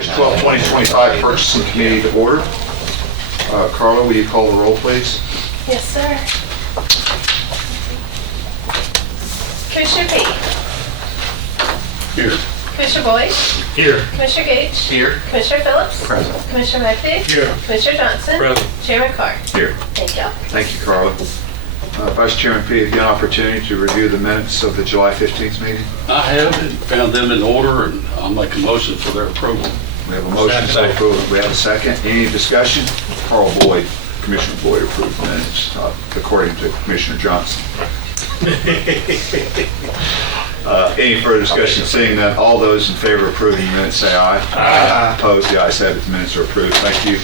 August 12, 2025 Purchasing Committee to order. Carla, will you call the roll, please? Yes, sir. Commissioner Pete. Here. Commissioner Boyd. Here. Commissioner Gage. Here. Commissioner Phillips. Present. Commissioner McAfee. Here. Commissioner Johnson. Present. Chairman Carr. Here. Thank you. Thank you, Carla. Vice Chairman Pete, have you had an opportunity to review the minutes of the July 15th meeting? I have and found them in order, and I'll make a motion for their approval. We have a motion to Second. approve. We have a second. Any discussion? Carl Boyd, Commissioner Boyd approved the minutes, according to Commissioner Johnson. Any further discussion? Seeing that, all those in favor of approving the minutes say aye. Aye. Opposed? The ayes have it. The minutes are approved. Thank you.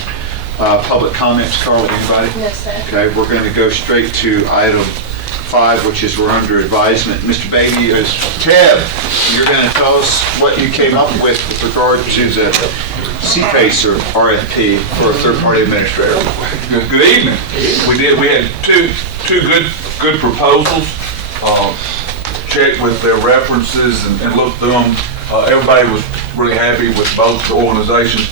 Public comments, Carl, anybody? No, sir. Okay, we're going to go straight to item 5, which is we're under advisement. Mr. Beatty, Ted, you're going to tell us what you came up with regard to the CPACER RFP for a third-party administrator. Good evening. We had two good proposals. Checked with their references and looked through them. Everybody was really happy with both the organizations,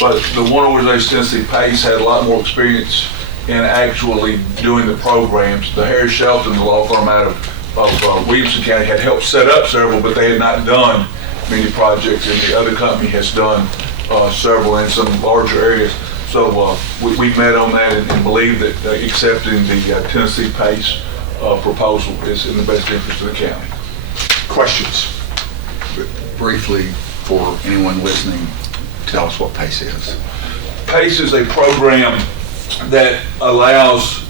but the one organization, Tennessee PACE, had a lot more experience in actually doing the programs. The Harris Shelton, the law firm out of Williamson County, had helped set up several, but they had not done many projects, and the other company has done several in some larger areas. So we met on that and believe that accepting the Tennessee PACE proposal is in the best interest of the county. Questions? Briefly, for anyone listening, tell us what PACE is. PACE is a program that allows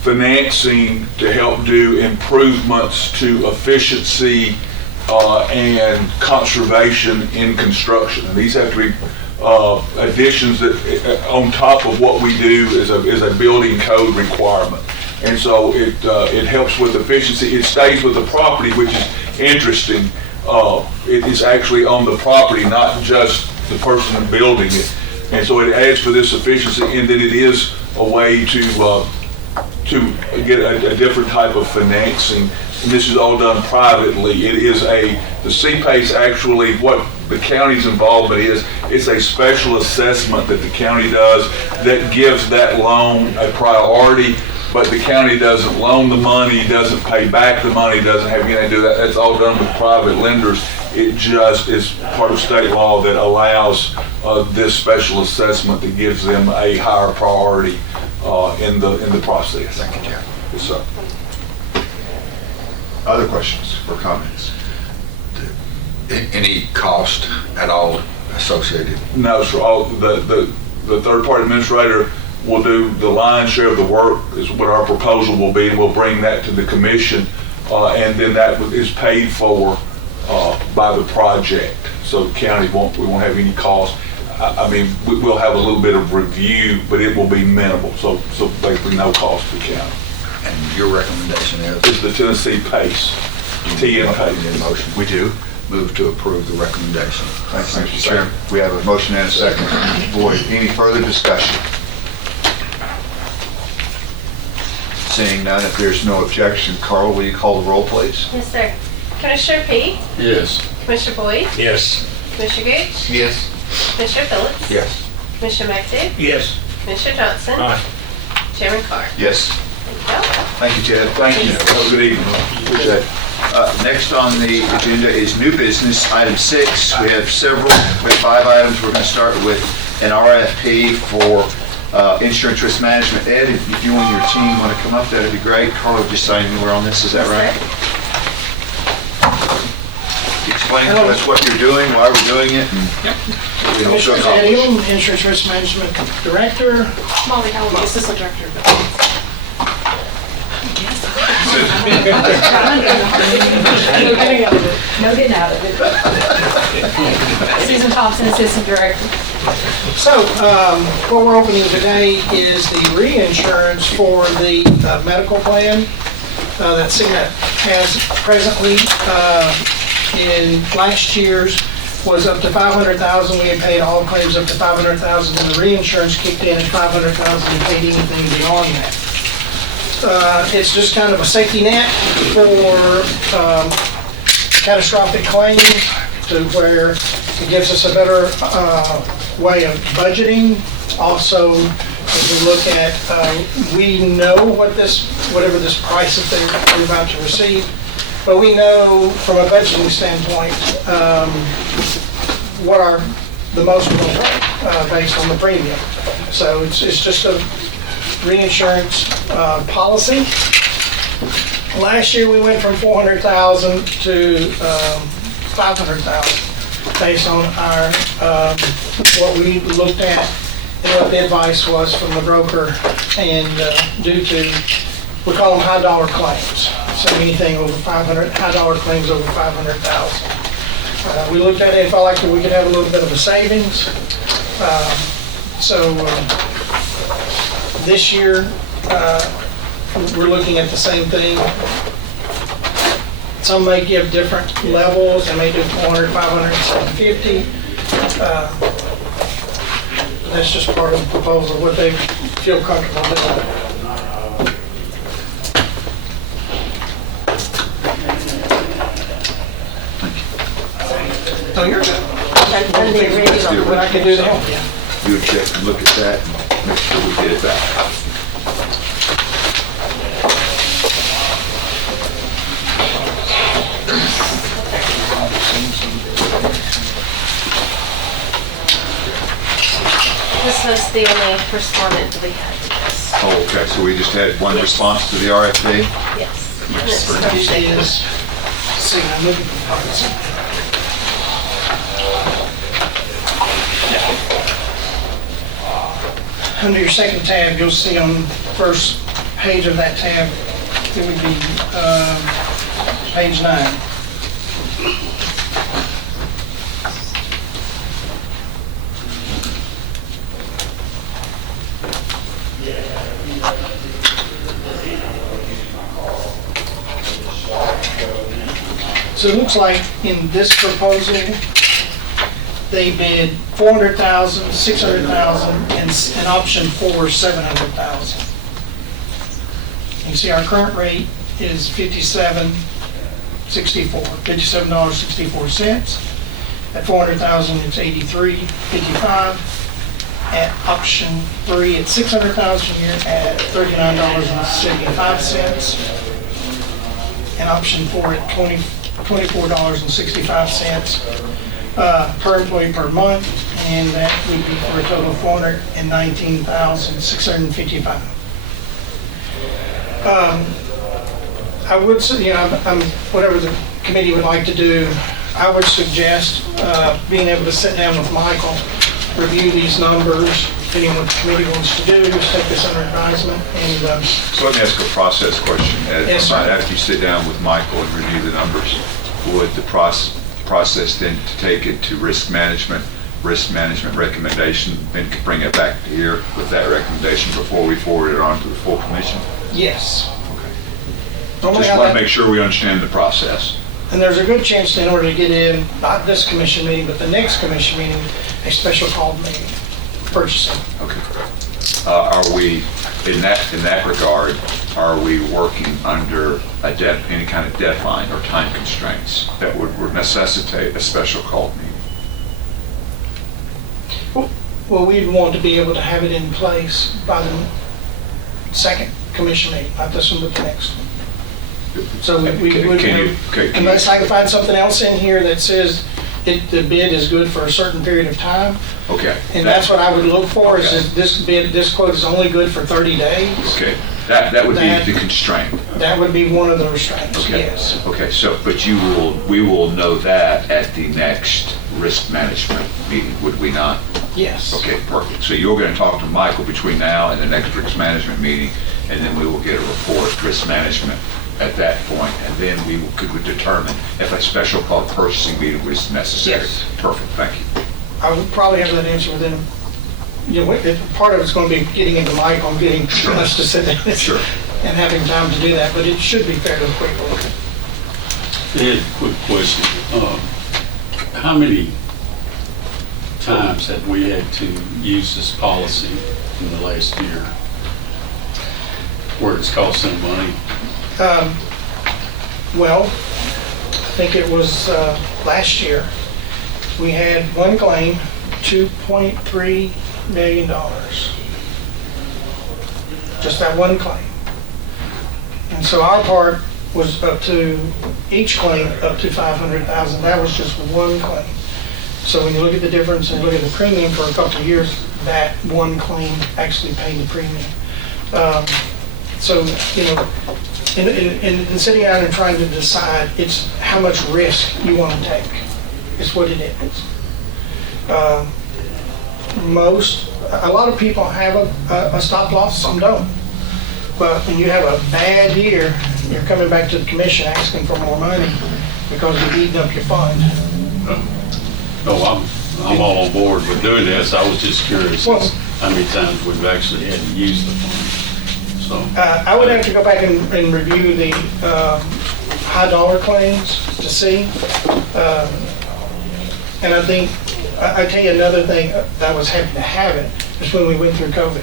financing to help do improvements to efficiency and conservation in construction. And these have to be additions that on top of what we do is a building code requirement. And so it helps with efficiency. It stays with the property, which is interesting. It is actually on the property, not just the person building it. And so it adds to this efficiency, and then it is a way to get a different type of financing. And this is all done privately. It is the CPACE actually, what the county's involvement is, it's a special assessment that the county does that gives that loan a priority. But the county doesn't loan the money, doesn't pay back the money, doesn't have anything to do with that. That's all done with private lenders. It just is part of state law that allows this special assessment that gives them a higher priority in the process. Thank you, Jeff. Yes, sir. Other questions or comments? Any cost at all associated? No, sir. The third-party administrator will do the lion's share of the work is what our proposal will be. We'll bring that to the commission, and then that is paid for by the project. So the county we won't have any cost. I mean, we'll have a little bit of review, but it will be minimal. So basically no cost to the county. And your recommendation is? It's the Tennessee PACE, TN PACE. Need a motion? We do. Move to approve the recommendation. Thanks, Mr. Chairman. We have a motion and a second. Mr. Boyd, any further discussion? Seeing none, if there's no objection, Carl, will you call the roll, please? Yes, sir. Commissioner Pete. Yes. Commissioner Boyd. Yes. Commissioner Gage. Yes. Commissioner Phillips. Yes. Commissioner McAfee. Yes. Commissioner Johnson. Aye. Chairman Carr. Yes. Thank you. Thank you, Ted. Thank you. Have a good evening. Appreciate it. Next on the agenda is new business, item 6. We have 5 items. We're going to start with an RFP for insurance risk management. Ed, if you and your team want to come up, that'd be great. Carl just signed anywhere on this, is that right? Explain to us what you're doing, why we're doing it, and what we hope to Commissioner accomplish. Daniel, Insurance Risk Management Director. Molly Howell, Assistant Director. No getting out of it. Susan Thompson, Assistant Director. So, what we're opening today is the reinsurance for the medical plan that Cigna has presently. In last year's was up to $500,000. We had paid all claims up to $500,000, and the reinsurance kicked in at $500,000 and paid anything beyond that. It's just kind of a safety net for catastrophic claims, to where It gives us a better way of budgeting. Also, as we look at, we know whatever this price that we're about to receive, but we know from a budgeting standpoint what the most we're going to pay based on the premium. So it's just a reinsurance policy. Last year we went from 400,000 to 500,000 based on our what we looked at and what the advice was from the broker, and due to, we call them high dollar claims. So anything over 500, high dollar claims over 500,000. We looked at it and felt like we could have a little bit of a savings. This year, we're looking at the same thing. Some may give different levels, and may do 400, 500, 750. That's just part of the proposal, what they feel comfortable doing. So you're good. What I can do to help you. Do a check and look at that and make sure we get it back. This was the only respondent that we had to this. Oh, okay, so we just had one response to the RFP? Yes. This is, see, I'm looking for parts. Under your second tab, you'll see on the first page of that tab, it would be page 9. So it looks like in this proposal, they bid 400,000, 600,000, and option 4, 700,000. You can see our current rate is $57.64. At 400,000, it's $83.55. At option 3, at 600,000, you're at $39.75. And option 4 at $24.65 per employee per month, and that would be for a total of $419,655. I would say, whatever the committee would like to do, I would suggest being able to sit down with Michael, review these numbers, depending on what the committee wants to do, just take this under advisement, and So let me ask a process question, Ed. Yes, sir. After you sit down with Michael and review the numbers, would the process then to take it to risk management recommendation, then bring it back to here with that recommendation before we forward it on to the full commission? yes. Okay. Normally Just how want to that- make sure we understand the process. And there's a good chance that in order to get in, not this commission meeting, but the next commission meeting, a special called meeting, purchasing. Okay. Are we, in that regard, are we working under any kind of deadline or time constraints that would necessitate a special call meeting? Well, we'd want to be able to have it in place by the second commission meeting, not this one, but the next one. So we would have, unless I can find something else in here that says the bid is good for a certain period of time. Okay. And that's what I would look for, is Okay. that this quote is only good for 30 days. Okay, that would be the constraint. That would be one of the restraints, Okay. yes. Okay, so, but we will know that at the next risk management meeting, would we not? Yes. Okay, perfect. So you're going to talk to Michael between now and the next risk management meeting, and then we will get a report, risk management, at that point, and then we could determine if a special call purchasing meeting was necessary. Yes. Perfect, thank you. I would probably have that answer within, part of it's going to be getting into Michael, getting Sure. us to sit down Sure. and having time to do that, but it should be fairly quickly. Ed, quick question. How many times have we had to use this policy in the last year where it's costing money? Well, I think it was last year. we had one claim, $2.3 million. Just that one claim. And so our part was up to, each claim up to $500,000. That was just one claim. So when you look at the difference and look at the premium for a couple of years, that one claim actually paid the premium. So, you know, in sitting down and trying to decide, it's how much risk you want to take. It's what it is. A lot of people have a stop loss, some don't. But when you have a bad year, you're coming back to the commission asking for more money because you've eaten up your fund. No, I'm all on board with doing this. I was just curious Well- as how many times we've actually had to use the fund. So, I would have to go back and review the high dollar claims to see. And I think, I tell you another thing that I was happy to have it, is when we went through COVID.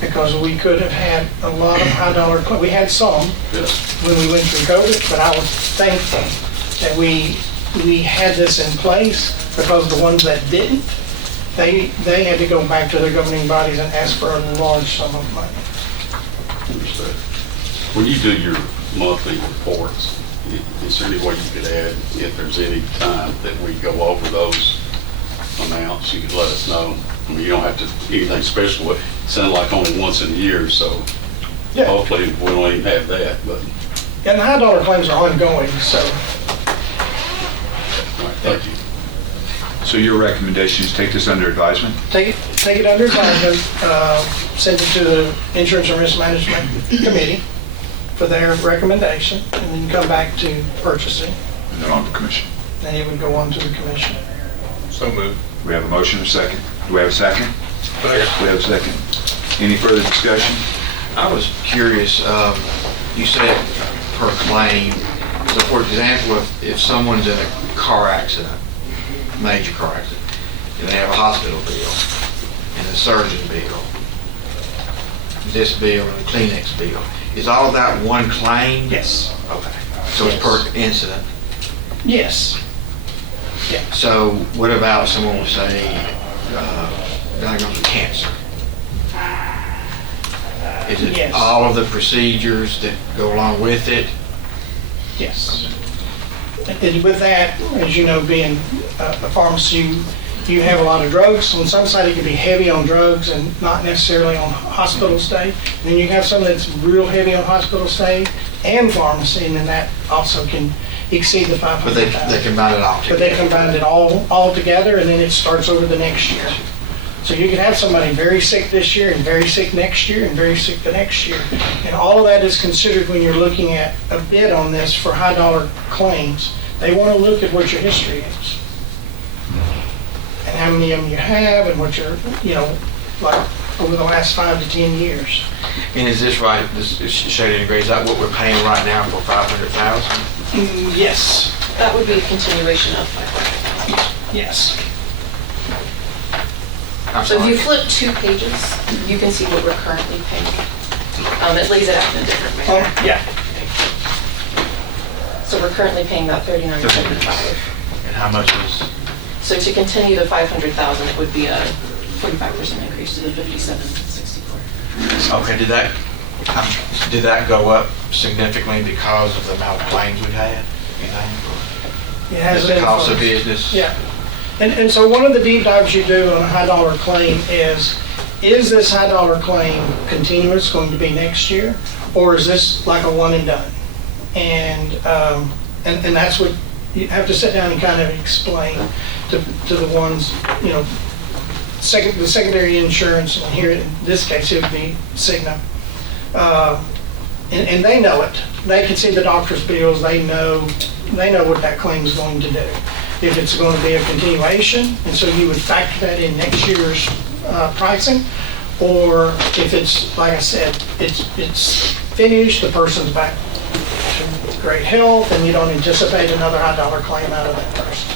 Because we could have had a lot of high dollar, we had some yes. when we went through COVID, but I was thankful that we had this in place, because the ones that didn't, they had to go back to their governing bodies and ask for a large sum of money. Understood. When you do your monthly reports, is there any way you could add, if there's any time that we go over those amounts, you could let us know? I mean, you don't have to, anything special, it sounds like only once in a year, so Yeah. hopefully we don't even have that, but, And the high dollar claims are ongoing, so all right, thank you. So your recommendation is take this under advisement? take it under advisement, send it to the Insurance and Risk Management Committee for their recommendation, and then come back to purchasing, And then on to commission. and it would go on to the commission. So moved. We have a motion and a second. Do we have a second? We have a second. Any further discussion? I was curious, you said per claim, so for example, if someone's in a car accident, major car accident, and they have a hospital bill, and a surgeon bill, this bill and a Kleenex bill, is all that one claim? Yes. Okay, so it's per incident. Yes. Yeah. So what about someone would say, diagnosed with cancer? Is it Yes. all of the procedures that go along with it? Yes. And with that, as you know, being a pharmacy, you have a lot of drugs. On some side, it can be heavy on drugs and not necessarily on hospital stay. And then you have some that's real heavy on hospital stay and pharmacy, and then that also can exceed the But they $500,000. combine it all But together? they combined it all together, and then it starts over the next year. So you can have somebody very sick this year, and very sick next year, and very sick the next year. And all of that is considered when you're looking at a bid on this for high dollar claims. They want to look at what your history is. And how many of them you have, and what your, you know, like over the last 5 to 10 years. And is this right, this is shaded in gray, is that what we're paying right now for 500,000? Yes, That would be a continuation of 500,000. yes. I'm So if you sorry. flip 2 pages, you can see what we're currently paying. It lays it out in a different manner. Yeah. So we're currently paying about $39.75. And how much is, So to continue the 500,000, it would be a 45% increase to the 57.64. okay, did that go up significantly because of the amount of claims we've had? Anything? It has Is the been cost for- of business? Yeah. And so one of the deep dives you do on a high dollar claim is this high dollar claim continuous going to be next year? Or is this like a one and done? And that's what you have to sit down and kind of explain to the ones, you know, the secondary insurance, and here in this case it would be Cigna. And they know it. They can see the doctor's bills, they know what that claim is going to do. If it's going to be a continuation, and so you would factor that in next year's pricing, or if it's, like I said, it's finished, the person's back to great health, and you don't anticipate another high dollar claim out of that person.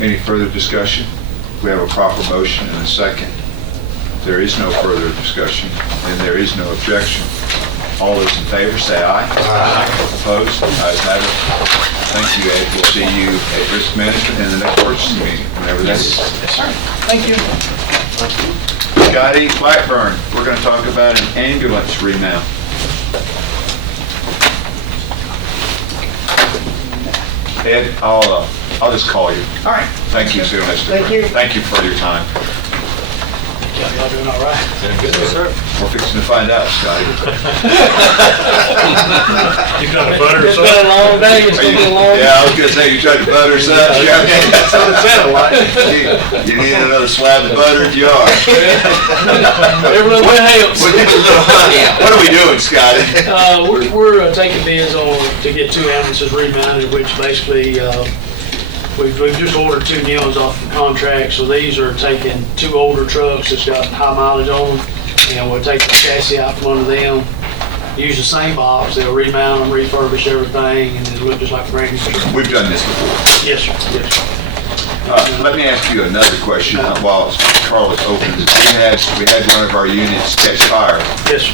Any further discussion? We have a proper motion and a second. There is no further discussion, and there is no objection. All those in favor, say aye. Aye. Opposed? Ayes have it. Thank you, Ed. We'll see you at risk management in the next purchasing meeting, whenever that is. Yes, sir. Thank you. Scotty Blackburn, we're going to talk about an ambulance remount. Ed, I'll just call you. All right. Thank you so much. Thank you. Thank you for your time. Y'all doing all right? Good, sir. We're fixing to find out, Scotty. You got a butter or It's been a long day, it's gonna be a long. Yeah, I was going to say, you tried to butter us up. That's what it sounded like. You need another slab of butter if you are. Every little bit helps. What are we doing, Scotty? We're taking bids on to get 2 ambulances remounted, which basically, we've just ordered 2 new ones off the contract. So these are taking 2 older trucks that's got high mileage on them, and we'll take the chassis out from under them, use the same box, they'll remount them, refurbish everything, and it'll look just like a brand new truck. We've done this before. Yes, sir. Yes, sir. Let me ask you another question while Carlos opens. We had one of our units catch fire. Yes, sir.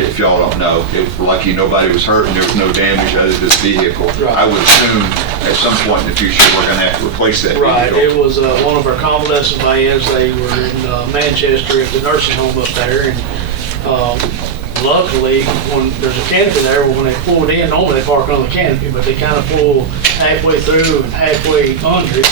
If y'all don't know, lucky nobody was hurt and there was no damage other than this vehicle. Right. I would assume at some point in the future, we're going to have to replace that Right, vehicle. it was one of our convalescent vans. They were in Manchester at the nursing home up there, and luckily, when there's a canopy there, when they pull it in, normally they park on the canopy, but they kind of pull halfway through and halfway under it.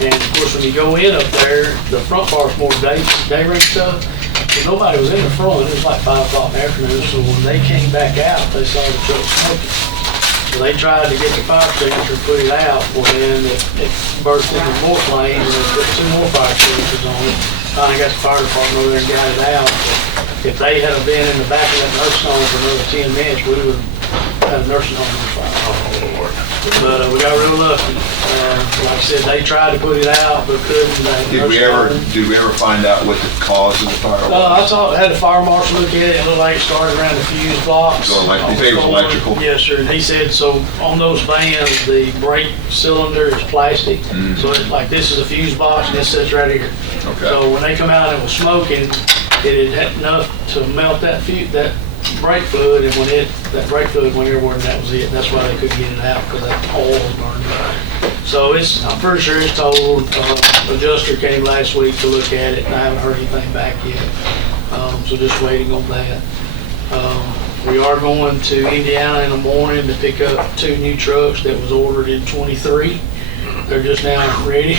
And of course, when you go in up there, the front part's more day ring stuff. So nobody was in the front. It was like 5 o'clock in the afternoon. So when they came back out, they saw the truck smoking. So they tried to get the fire extinguisher and put it out. Well, then it burst into more flames, and they put 2 more fire extinguishers on it. Finally got the fire department over there and got it out. But if they had been in the back of that nursing home for another 10 minutes, we would have had a nursing home on fire. But we got real lucky. Like I said, they tried to put it out, but couldn't. Did we ever find out what the cause of the fire was? I had the fire marshal look at it. It looked like it started around the fuse box. So you think it was electrical? Yes, sir. And he said, so on those vans, the brake cylinder is plastic. So it's like, this is a fuse box and this sits right here. Okay. So when they come out and it was smoking, it had enough to melt that brake fluid, and that brake fluid went everywhere, and that was it. That's why they couldn't get it out, because that oil was burned up. So I'm pretty sure it's total. Adjuster came last week to look at it, and I haven't heard anything back yet. So just waiting on that. We are going to Indiana in the morning to pick up 2 new trucks that was ordered in '23. They're just now ready.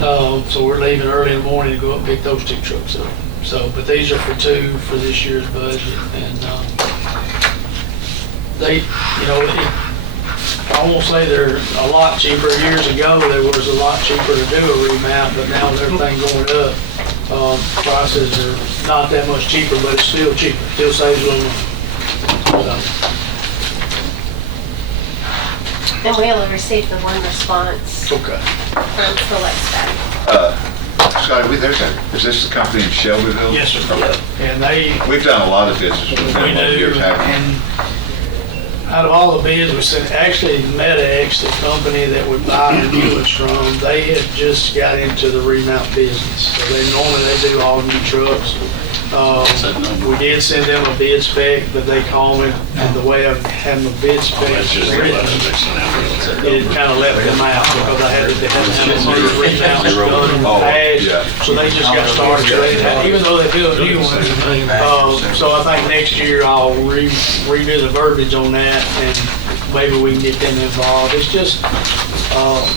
So we're leaving early in the morning to go up and pick those 2 trucks up. So, but these are for 2 for this year's budget, and I won't say they're a lot cheaper. Years ago, they was a lot cheaper to do a remount, but now with everything going up, prices are not that much cheaper, but it's still cheaper, still saves a little money. And we only received the 1 response Okay. from Select Staff. Scotty, is this the company in Shelbyville? Yes, sir. Okay. And We've done a lot of business with them we over the years, do, haven't we? and out of all the bids we sent, actually MedX, the company that we buy ambulance from, they had just got into the remount business. So they do all new trucks. We did send them a bid spec, but they called me, and the way I've had my bid specs written, it kind of left them out, because they haven't had some remounts done in the past. So they just got started. So even though they built new ones, so I think next year I'll redo the verbiage on that, and maybe we can get them involved. It's just,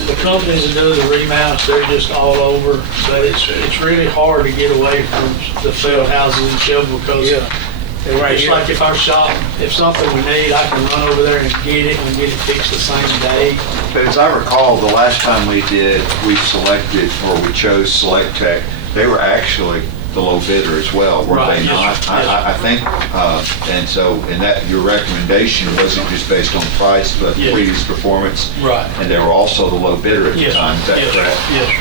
the companies that do the remounts, they're just all over, but it's really hard to get away from the failed houses in Shelbyville, because it's like if our shop, if something we need, I can run over there and get it and get it fixed the same day. But as I recall, the last time we chose Select Tech, they were actually the low bidder as well, were Right, they yes, not? sir. I think, and so, your recommendation wasn't just based on price, but Yes. previous performance? Right. And they were also the low bidder at the Yes, time, is that yes, correct? yes.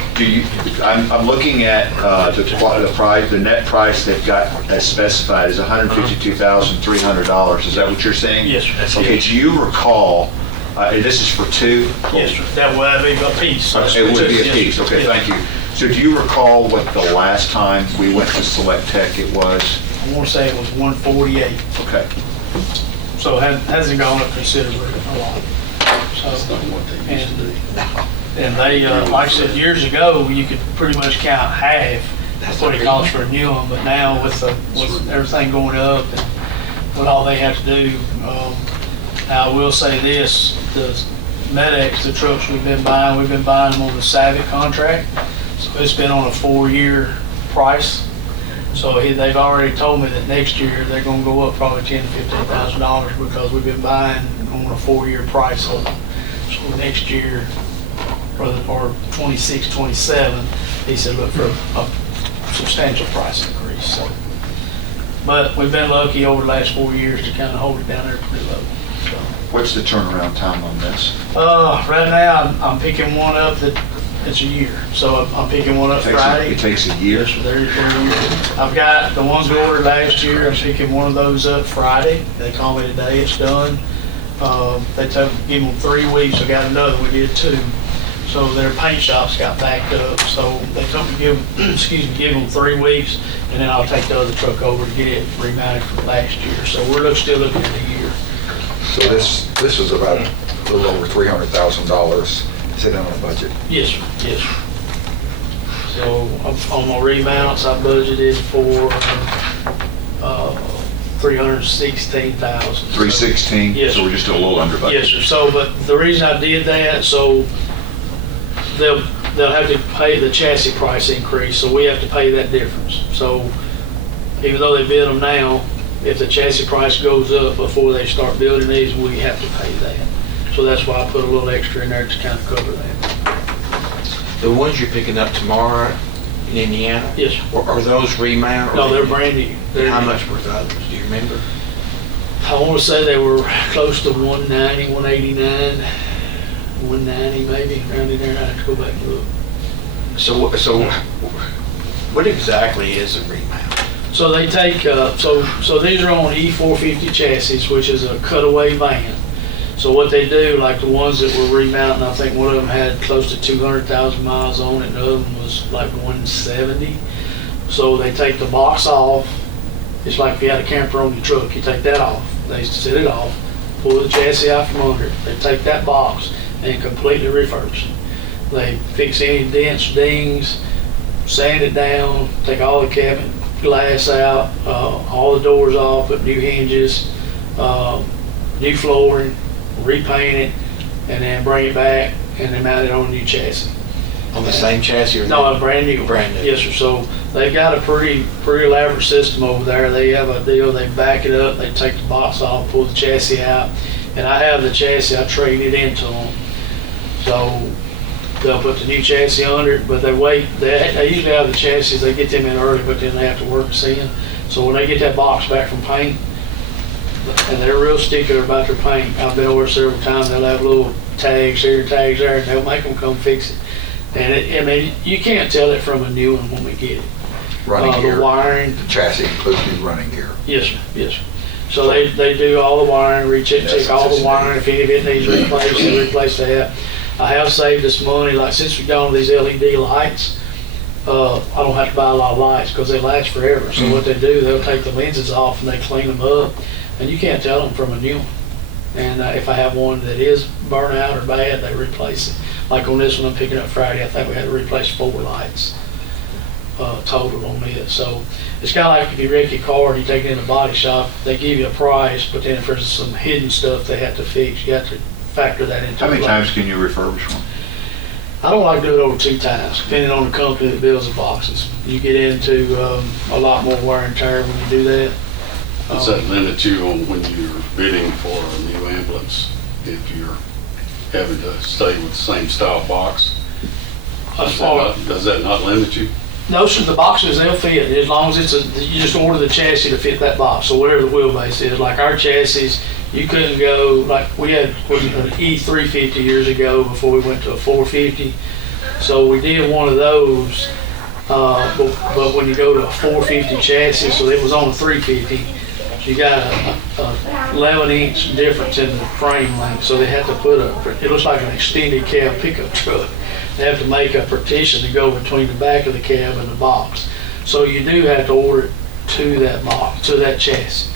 I'm looking at the net price they've got as specified is $152,300. Is that what you're saying? Yes, sir. Okay, do you recall, and this is for 2? Yes, sir. That would be a piece. It would be a Yes, piece, sir. okay, Yes. thank you. So do you recall what the last time we went to Select Tech it was? I want to say it was 148. Okay. So it hasn't gone up considerably a lot. That's So, not what they used to do. and they, like I said, years ago, you could pretty much count half what it costs for a new one, but now with everything going up and what all they have to do, now I will say this, the MedX, the trucks we've been buying them on the Savick contract. So it's been on a 4-year price. So they've already told me that next year they're gonna go up probably $10,000 to $15,000 because we've been buying on a 4-year price. So next year, or 26, 27, he said look for a substantial price increase. So, but we've been lucky over the last 4 years to kind of hold it down there pretty low. So, What's the turnaround time on this? right now I'm picking one up that it's a year. So I'm picking one up Friday. It takes a year? Yes, sir, I've got the ones we ordered last year. I'm picking one of those up Friday. They call me today, it's done. They give them 3 weeks. I got another, we did 2. So their paint shops got backed up. So they told me give them 3 weeks, and then I'll take the other truck over to get it remounted from last year. So we're still looking at a year. So this is about a little over $300,000 sitting on the budget. Yes, sir, yes. Sir. So on my remounts, I budgeted for 316,000. 316? Yes, So we're just a little under budget? Yes, sir. So, but the reason I did that, so they'll have to pay the chassis price increase, so we have to pay that difference. So even though they bid them now, if the chassis price goes up before they start building these, we have to pay that. So that's why I put a little extra in there to kind of cover that. The ones you're picking up tomorrow in Indiana? Yes, sir. Are those remount? No, they're brand new. How much were those? Do you remember? I want to say they were close to 190, 189, 190 maybe, around in there. I have to go back and look. So what exactly is a remount? So they take, so these are on E450 chassis, which is a cutaway van. So what they do, like the ones that were remounting, I think one of them had close to 200,000 miles on it, and the other one was like 170. So they take the box off. It's like if you had a camper on your truck, you take that off. They set it off, pull the chassis out from under it. They take that box and completely refurbish it. They fix any dents, dings, sand it down, take all the cabin glass out, all the doors off, put new hinges, new flooring, repaint it, and then bring it back and then mount it on a new chassis. On the same chassis or? No, a brand new. Brand new. Yes, sir. So they've got a pretty elaborate system over there. They have a deal, they back it up, they take the box off, pull the chassis out, and I have the chassis, I trade it into them. So they'll put the new chassis under it, but they usually have the chassis, they get them in early, but then they have to work us in. So when they get that box back from paint, and they're real stickler about their paint. I've been over several times, they'll have little tags here, tags there, and they'll make them come fix it. And I mean, you can't tell it from a new one when we get it. Running gear. The wiring. The chassis includes new running gear. Yes, sir, yes, sir. So they do all the wiring, check all the wiring, if any of it needs replaced, they replace that. I have saved us money, like since we've gone to these LED lights, I don't have to buy a lot of lights because they last forever. So what they do, they'll take the lenses off and they clean them up, and you can't tell them from a new one. And if I have one that is burnt out or bad, they replace it. Like on this one I'm picking up Friday, I think we had to replace 4 lights total on it. So it's kind of like if you wreck your car and you take it in a body shop, they give you a price, but then if there's some hidden stuff they have to fix, you have to factor that into. How many times can you refurbish one? I don't like to do it over 2 times, depending on the company that builds the boxes. You get into a lot more wear and tear when you do that. Does that limit you on when you're bidding for a new ambulance, if you're having to stay with the same style box? Does that not limit you? No, sir, the boxes, they'll fit, as long as you just order the chassis to fit that box, so whatever the wheelbase is. Like our chassis, you couldn't go, like we had an E350 years ago before we went to a 450. So we did one of those, but when you go to a 450 chassis, so it was on a 350, you got a 11-inch difference in the frame length, so they had to put it looks like an extended cab pickup truck. They have to make a partition to go between the back of the cab and the box. So you do have to order it to that box, to that chassis.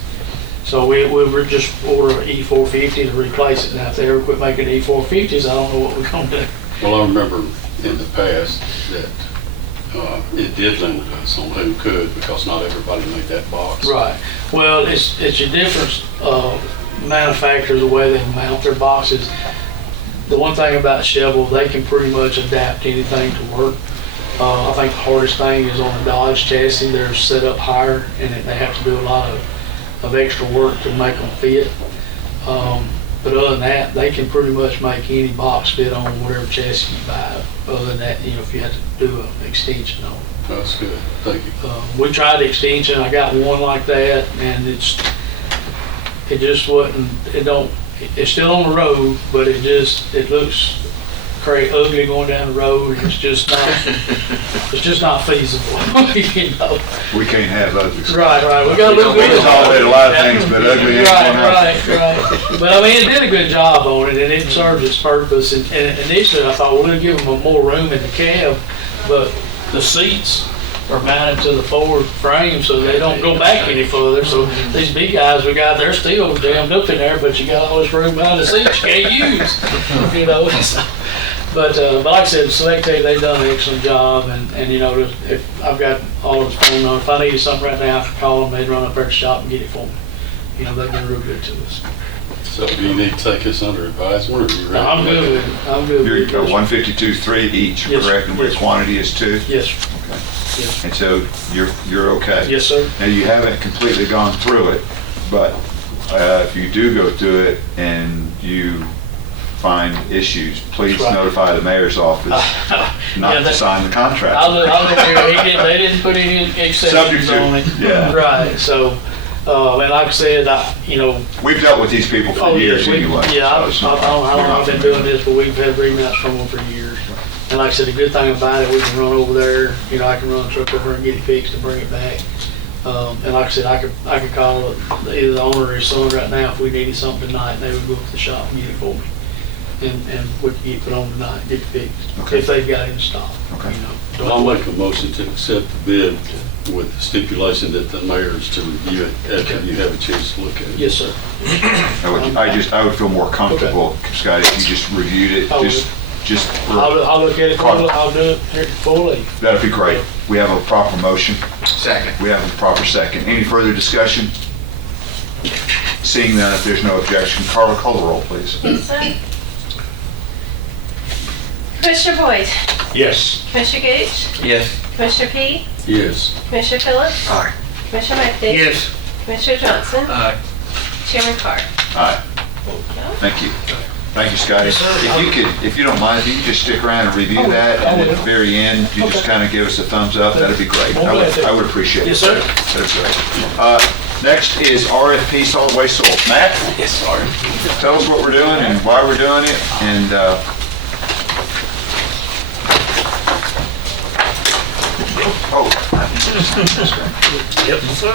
So we would just order an E450 to replace it. Now, if they ever quit making E450s, I don't know what we're gonna do. Well, I remember in the past that it did limit us on who could, because not everybody made that box. Right. Well, it's a different manufacturer, the way they mount their boxes. The one thing about Chevrolet, they can pretty much adapt anything to work. I think the hardest thing is on the Dodge chassis. They're set up higher, and they have to do a lot of extra work to make them fit. But other than that, they can pretty much make any box fit on whatever chassis you buy. Other than that, if you had to do an extension on it. That's good, thank you. We tried the extension, I got one like that, and it just wasn't, it's still on the road, but it looks crazy ugly going down the road, and it's just not feasible, We can't have ugly. Right, we gotta look We good. tolerate a lot of things, but ugly ain't one of them. Right. But I mean, it did a good job on it, and it served its purpose. And initially, I thought we're gonna give them more room in the cab, but the seats are mounted to the forward frame, so they don't go back any further. So these big guys we got, they're still jammed up in there, but you got all this room behind the seats you can't use, so. But like I said, Select Tape, they've done an excellent job, and if I've got all of his phone numbers, if I needed something right now, I could call them, they'd run up there to the shop and get it for me. They've been real good to us. So do you need to take us under advisement, or are you ready? No, I'm good with it. I'm good with it. You're 152.3 each, Yes, correct? And yes. the quantity is 2? Yes, Okay. yes, And so you're okay? yes, sir. Now, you haven't completely gone through it, but if you do go through it and you find issues, please Right. notify the mayor's office not Yeah, to that- sign the contract. I look here, they didn't put any exceptions Subject to, on it. yeah. Right, so, and like I said, We've dealt with these people for years we- anyway. Yeah, I so it's don't not- know how we're long not I've been familiar. doing this, but we've had remounts from them for years. And like I said, the good thing about it, we can run over there, I can run a truck over and get it fixed and bring it back. And like I said, I could call either the owner or his son right now if we needed something tonight, and they would go to the shop and get it for me. And we can get it put on tonight, get it fixed, Okay. if they've got it in stock. Okay. I'll make a motion to accept the bid with the stipulation that the mayor's to review it after you have a chance to look at it. Yes, sir. I would feel more comfortable, Scott, if you just reviewed it, I would. just, I'll look at it, I'll do it here fully. that'd be great. We have a proper motion. Second. We have a proper second. Any further discussion? Seeing none, if there's no objection, Carla, call the roll, please. Yes, sir. Commissioner Boyd, Yes. Commissioner Gooch, Yes. Commissioner P, Yes. Commissioner Phillips, Aye. Commissioner McAfee. Commissioner Johnson, Aye. Chairman Carr. Aye. Thank you. Thank you, Scotty. If you don't mind, if you could just stick around and review that, and at the very end, if you just kind of give us a thumbs up, that'd be great. I would appreciate it. Yes, sir. That'd be great. Next is RFP Solid Waste Soil. Matt? Yes, sir. Tell us what we're doing and why we're doing it, and Yep, sir.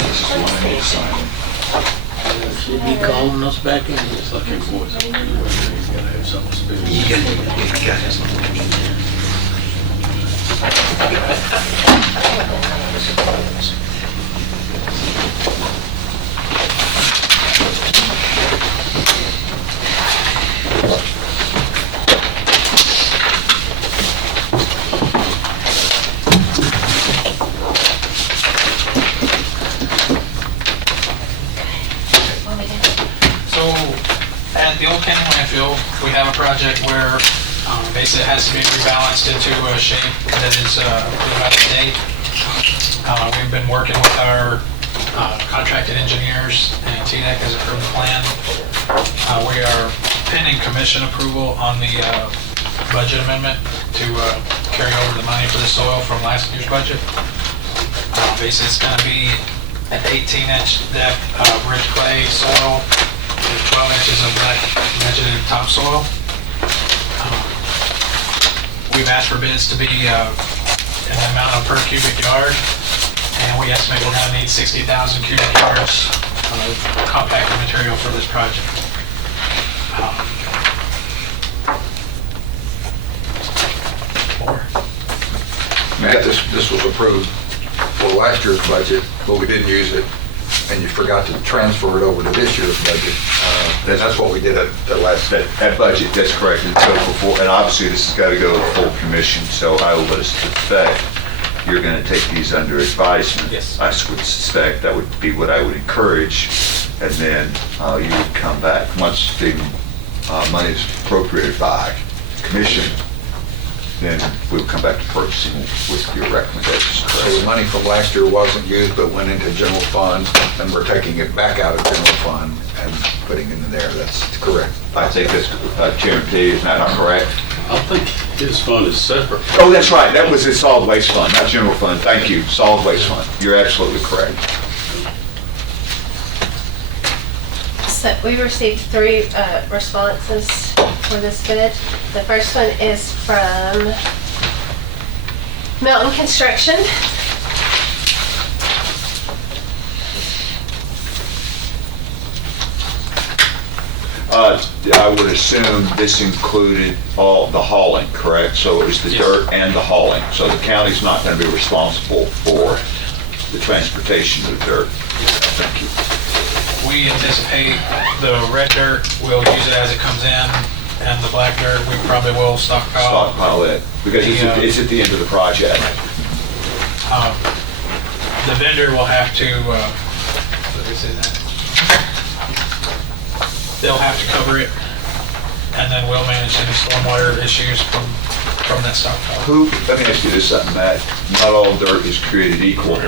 this is the one I need to sign. She'll be calling us back in. It's like your voice. You gotta have something to speak. So at the old county landfill, we have a project where basically it has to be rebalanced into a shape that is really out of date. We've been working with our contracted engineers, and TDEC has approved the plan. We are pending commission approval on the budget amendment to carry over the money for the soil from last year's budget. Basically, it's going to be an 18-inch depth rich clay soil with 12 inches of black vegetative topsoil. We've asked for bids to be an amount of per cubic yard, and we estimate we're going to need 60,000 cubic yards of compacted material for this project. Matt, this was approved for last year's budget, but we didn't use it and you forgot to transfer it over to this year's budget. And that's what we did at the last. That budget, that's correct. And so before, and obviously this has got to go to full commission, so I would suspect you're going to take these under advisement. Yes. I would suspect that would be what I would encourage, and then you would come back, once the money is appropriated by commission, then we'll come back to purchasing with your recommendations. So the money from last year wasn't used, but went into general fund, and we're taking it back out of general fund and putting it in there. That's correct. I think that's, Chairman P, is that not correct? I think his fund is separate. Oh, that's right, that was the solid waste fund, not general fund. Thank you, solid waste fund. You're absolutely correct. So we received 3 responses for this bid. The first one is from Mountain Construction. I would assume this included all the hauling, correct? So it was the Yes. dirt and the hauling. So the county's not going to be responsible for the transportation of the dirt. Thank you. We anticipate the red dirt, we'll use it as it comes in, and the black dirt, we probably will stockpile. Stockpile it, because it's at the end of the project. The vendor will have to, let me say that. They'll have to cover it, and then we'll manage any stormwater issues from that stockpile. Let me ask you this, something, Matt. Not all dirt is created equal.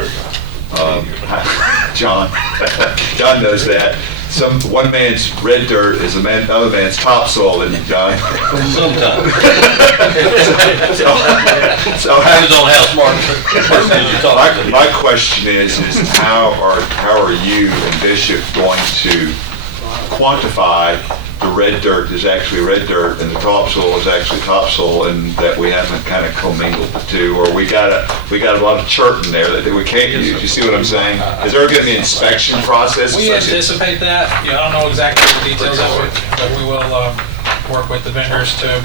John knows that. One man's red dirt is another man's topsoil, isn't it, John? Sometimes. So Depends on how smart the person is you're talking to. my question is how are you and Bishop going to quantify the red dirt is actually red dirt and the topsoil is actually topsoil, and that we haven't kind of commingled the two, or we got a lot of chert in there that we can't use? You see what I'm saying? Is there going to be an inspection process? We anticipate that. I don't know exactly the details of it, but we will work with the vendors to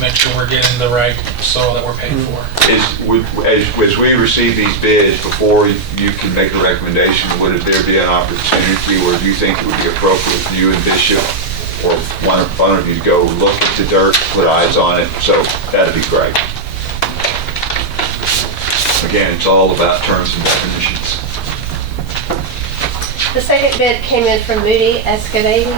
make sure we're getting the right soil that we're paying for. As we receive these bids, before you can make a recommendation, would there be an opportunity, or do you think it would be appropriate for you and Bishop or one of you to go look at the dirt, put eyes on it? So that'd be great. Again, it's all about terms and definitions. The second bid came in from Moody Excavating.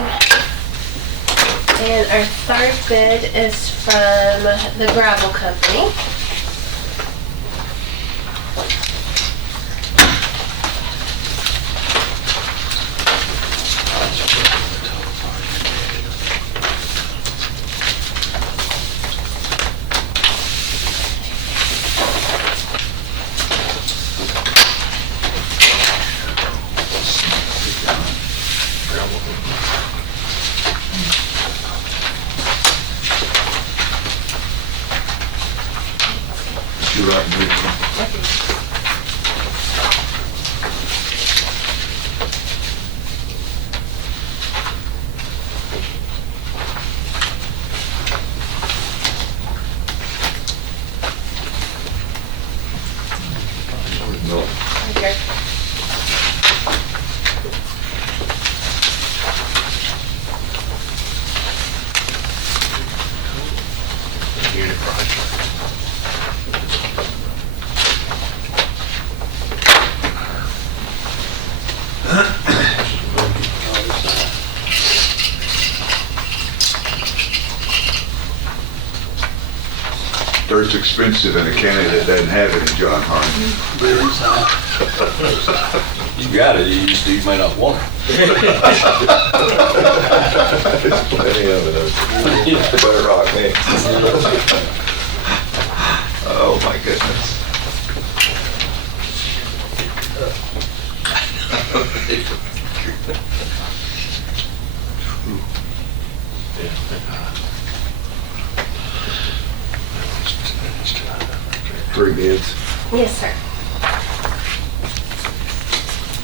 And our third bid is from the Gravel Company. You're right, no. Okay. Dirt's expensive in a county that doesn't have any, John Harmon. You got it, you just you may not want it. Plenty of it. Better rock, man. Oh, my goodness. Three bids. Yes, sir.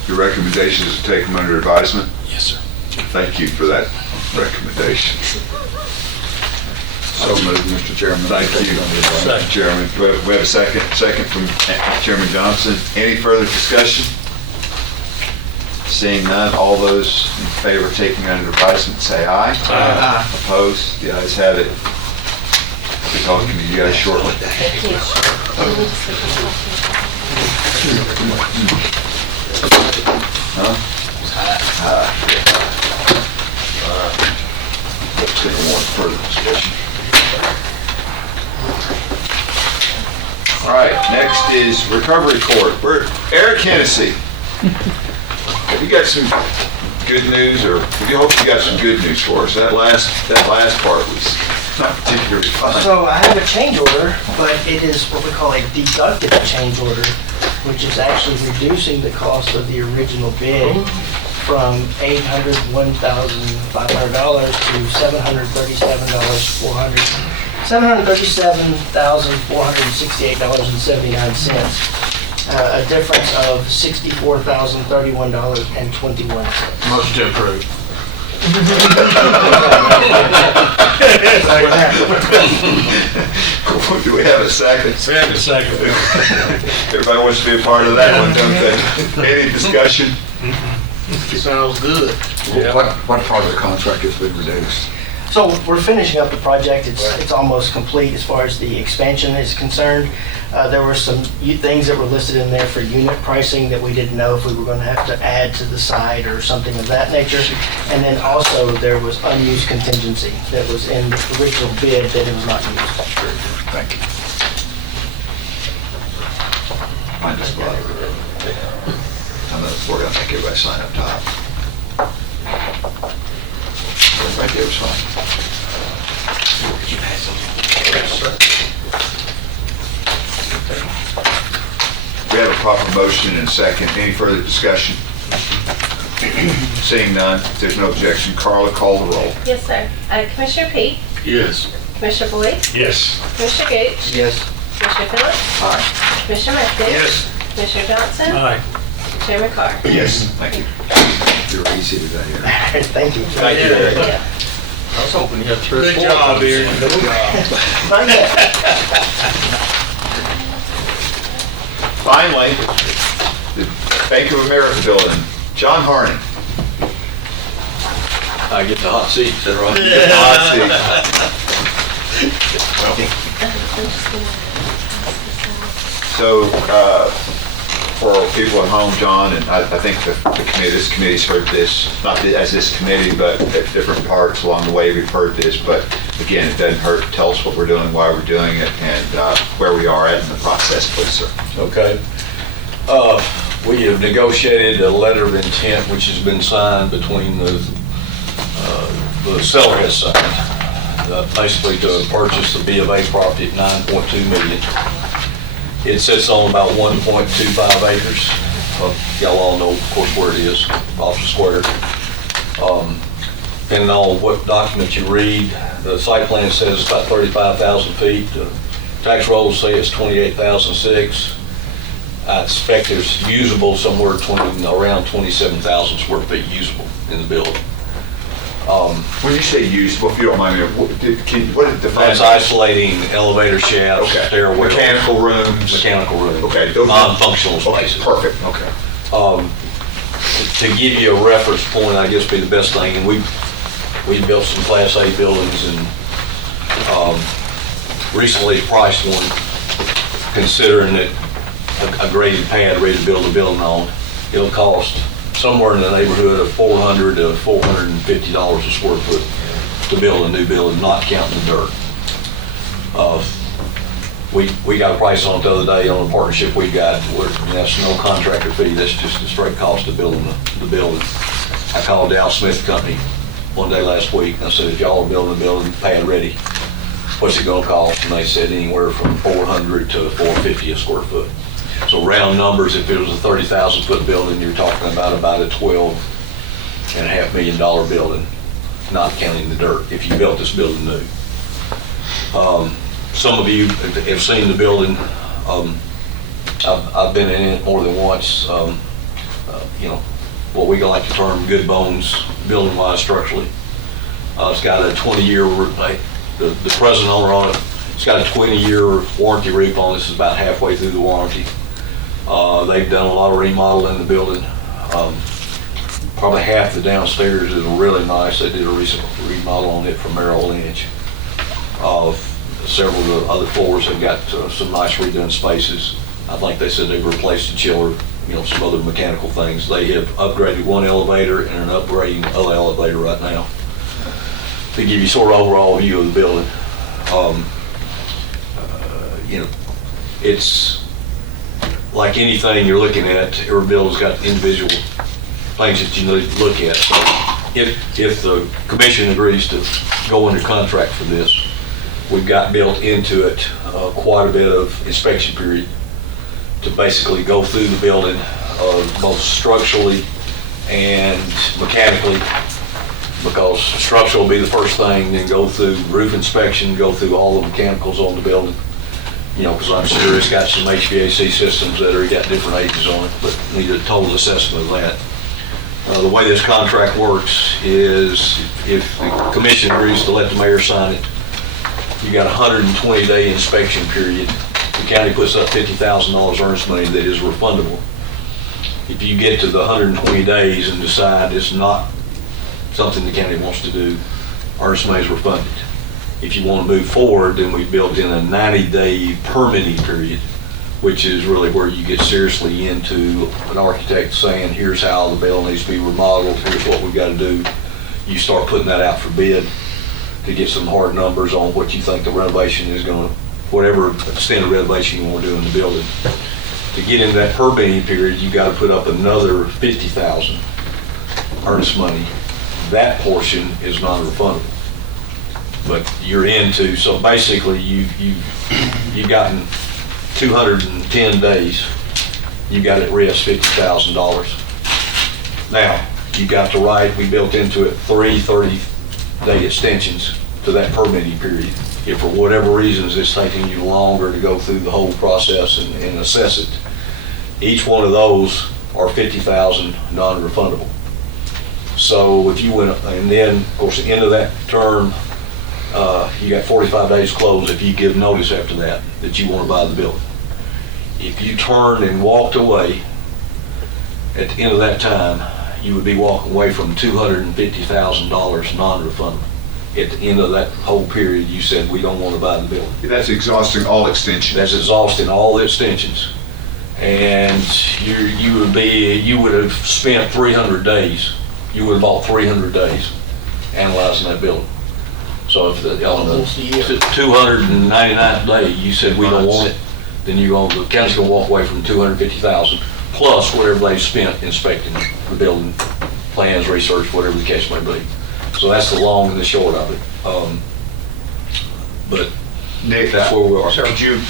Your recommendation is to take them under advisement? Yes, sir. Thank you for that recommendation. So moved, Mr. Chairman. Thank you, Mr. Chairman. We have a second from Chairman Johnson. Any further discussion? Seeing none, all those in favor of taking under advisement, say aye. Aye. Opposed? The ayes have it. Be talking to you guys shortly. Huh? That's going to warrant further discussion. All right, next is recovery court. We're Eric Hennessy. Have you got some good news, or we hope you got some good news for us? That last part was not particularly fun. So I have a change order, but it is what we call a deducted change order, which is actually reducing the cost of the original bid from $737,400. $737,468.79. A difference of $64,031.21. Motion to approve. Do we have a second? Second. Everybody wants to be a part of that one, don't they? Any discussion? Sounds good. What part of the contract has been reduced? So we're finishing up the project. It's almost complete as far as the expansion is concerned. There were some things that were listed in there for unit pricing that we didn't know if we were going to have to add to the site or something of that nature. And then also there was unused contingency that was in the original bid that it was not used. Thank you. Mine just brought it. I'm going to make everybody sign up top. Right there was fine. We have a proper motion and a second. Any further discussion? Seeing none, if there's no objection, Carla, call the roll. Yes, sir. Commissioner Peak, Yes. Commissioner Boyd, Yes. Commissioner Gooch, Yes. Commissioner Phillips, Aye. Commissioner Murphy. Yes. Commissioner Johnson, Aye. Chairman Carr. Yes, thank you. You're easy today. Thank you. Thank you, Eric. Yeah. I was hoping you had three or Good four. job, Eric. Good job. Not yet. Finally, the Bank of America building, John Harney. I get the hot seat, is that right? So, for people at home, John, and I think the committee, this committee's heard this, not as this committee, but at different parts along the way, we've heard this, but again, it doesn't hurt. Tell us what we're doing, why we're doing it, and where we are at in the process, please, sir. Okay. We have negotiated a letter of intent which has been signed between the seller has signed, basically to purchase the B of A property at 9.2 million. It sits on about 1.25 acres. Y'all all know, of course, where it is, off the square. Depending on what document you read, the site plan says it's about 35,000 feet. The tax rolls say it's 28,006. I expect it's usable somewhere around 27,000 square feet usable in the building. When you say usable, if you don't mind me, what did it define? That's isolating elevator shafts, Okay. stairwells. Mechanical rooms. Mechanical rooms. Okay. Non-functional Okay, spaces. perfect, okay. To give you a reference point, I guess be the best thing, and we built some Class A buildings and recently priced one, considering that a graded pad ready to build a building on, it'll cost somewhere in the neighborhood of $400 to $450 a square foot to build a new building, not counting the dirt. We got a price on it the other day on a partnership we got, where that's no contractor fee, that's just the straight cost of building the building. I called Dow Smith Company one day last week, and I said, if y'all are building a building pad ready, what's it gonna cost? And they said anywhere from $400 to $450 a square foot. So round numbers, if it was a 30,000 foot building, you're talking about a $12.5 million building, not counting the dirt, if you built this building new. Some of you have seen the building. I've been in it more than once. You know, what we like to term good bones, building-wise structurally. It's got a 20-year, the present owner on it, it's got a 20-year warranty roof on it. This is about halfway through the warranty. They've done a lot of remodeling in the building. Probably half the downstairs is really nice. They did a recent remodel on it from Merrill Lynch. Several of the other floors have got some nice redone spaces. I think they said they've replaced the chiller, some other mechanical things. They have upgraded one elevator and are upgrading other elevator right now to give you sort of overall view of the building. It's like anything you're looking at, every building's got individual things that you need to look at. So if the commission agrees to go under contract for this, we've got built into it quite a bit of inspection period to basically go through the building both structurally and mechanically, because structural will be the first thing, then go through roof inspection, go through all the mechanicals on the building. Because I'm sure it's got some HVAC systems that are got different ages on it, but need a total assessment of that. The way this contract works is if the commission agrees to let the mayor sign it, you got a 120-day inspection period. The county puts up $50,000 earnest money that is refundable. If you get to the 120 days and decide it's not something the county wants to do, earnest money is refunded. If you want to move forward, then we built in a 90-day permitting period, which is really where you get seriously into an architect saying, here's how the building needs to be remodeled, here's what we've got to do. You start putting that out for bid to get some hard numbers on what you think the renovation is going to, whatever extent of renovation you want to do in the building. To get into that permitting period, you got to put up another $50,000 earnest money. That portion is non-refundable. But you're into, so basically you've gotten 210 days, you got at risk $50,000. Now, you got the right, we built into it 3 30-day extensions to that permitting period. If for whatever reasons it's taking you longer to go through the whole process and assess it, each one of those are $50,000 non-refundable. So if you went, and then of course at the end of that term, you got 45 days closed if you give notice after that you want to buy the building. If you turned and walked away at the end of that time, you would be walking away from $250,000 non-refundable. At the end of that whole period, you said, we don't want to buy the building. That's exhausting all extensions. That's exhausting all the extensions. And you would have spent 300 days. You would have bought 300 days analyzing that building. So if on the 299th day, you said we don't want it, then the county's gonna walk away from $250,000 plus whatever they spent inspecting the building, plans, research, whatever the case may be. So that's the long and the short of it. But Nick, that's where we are. Could you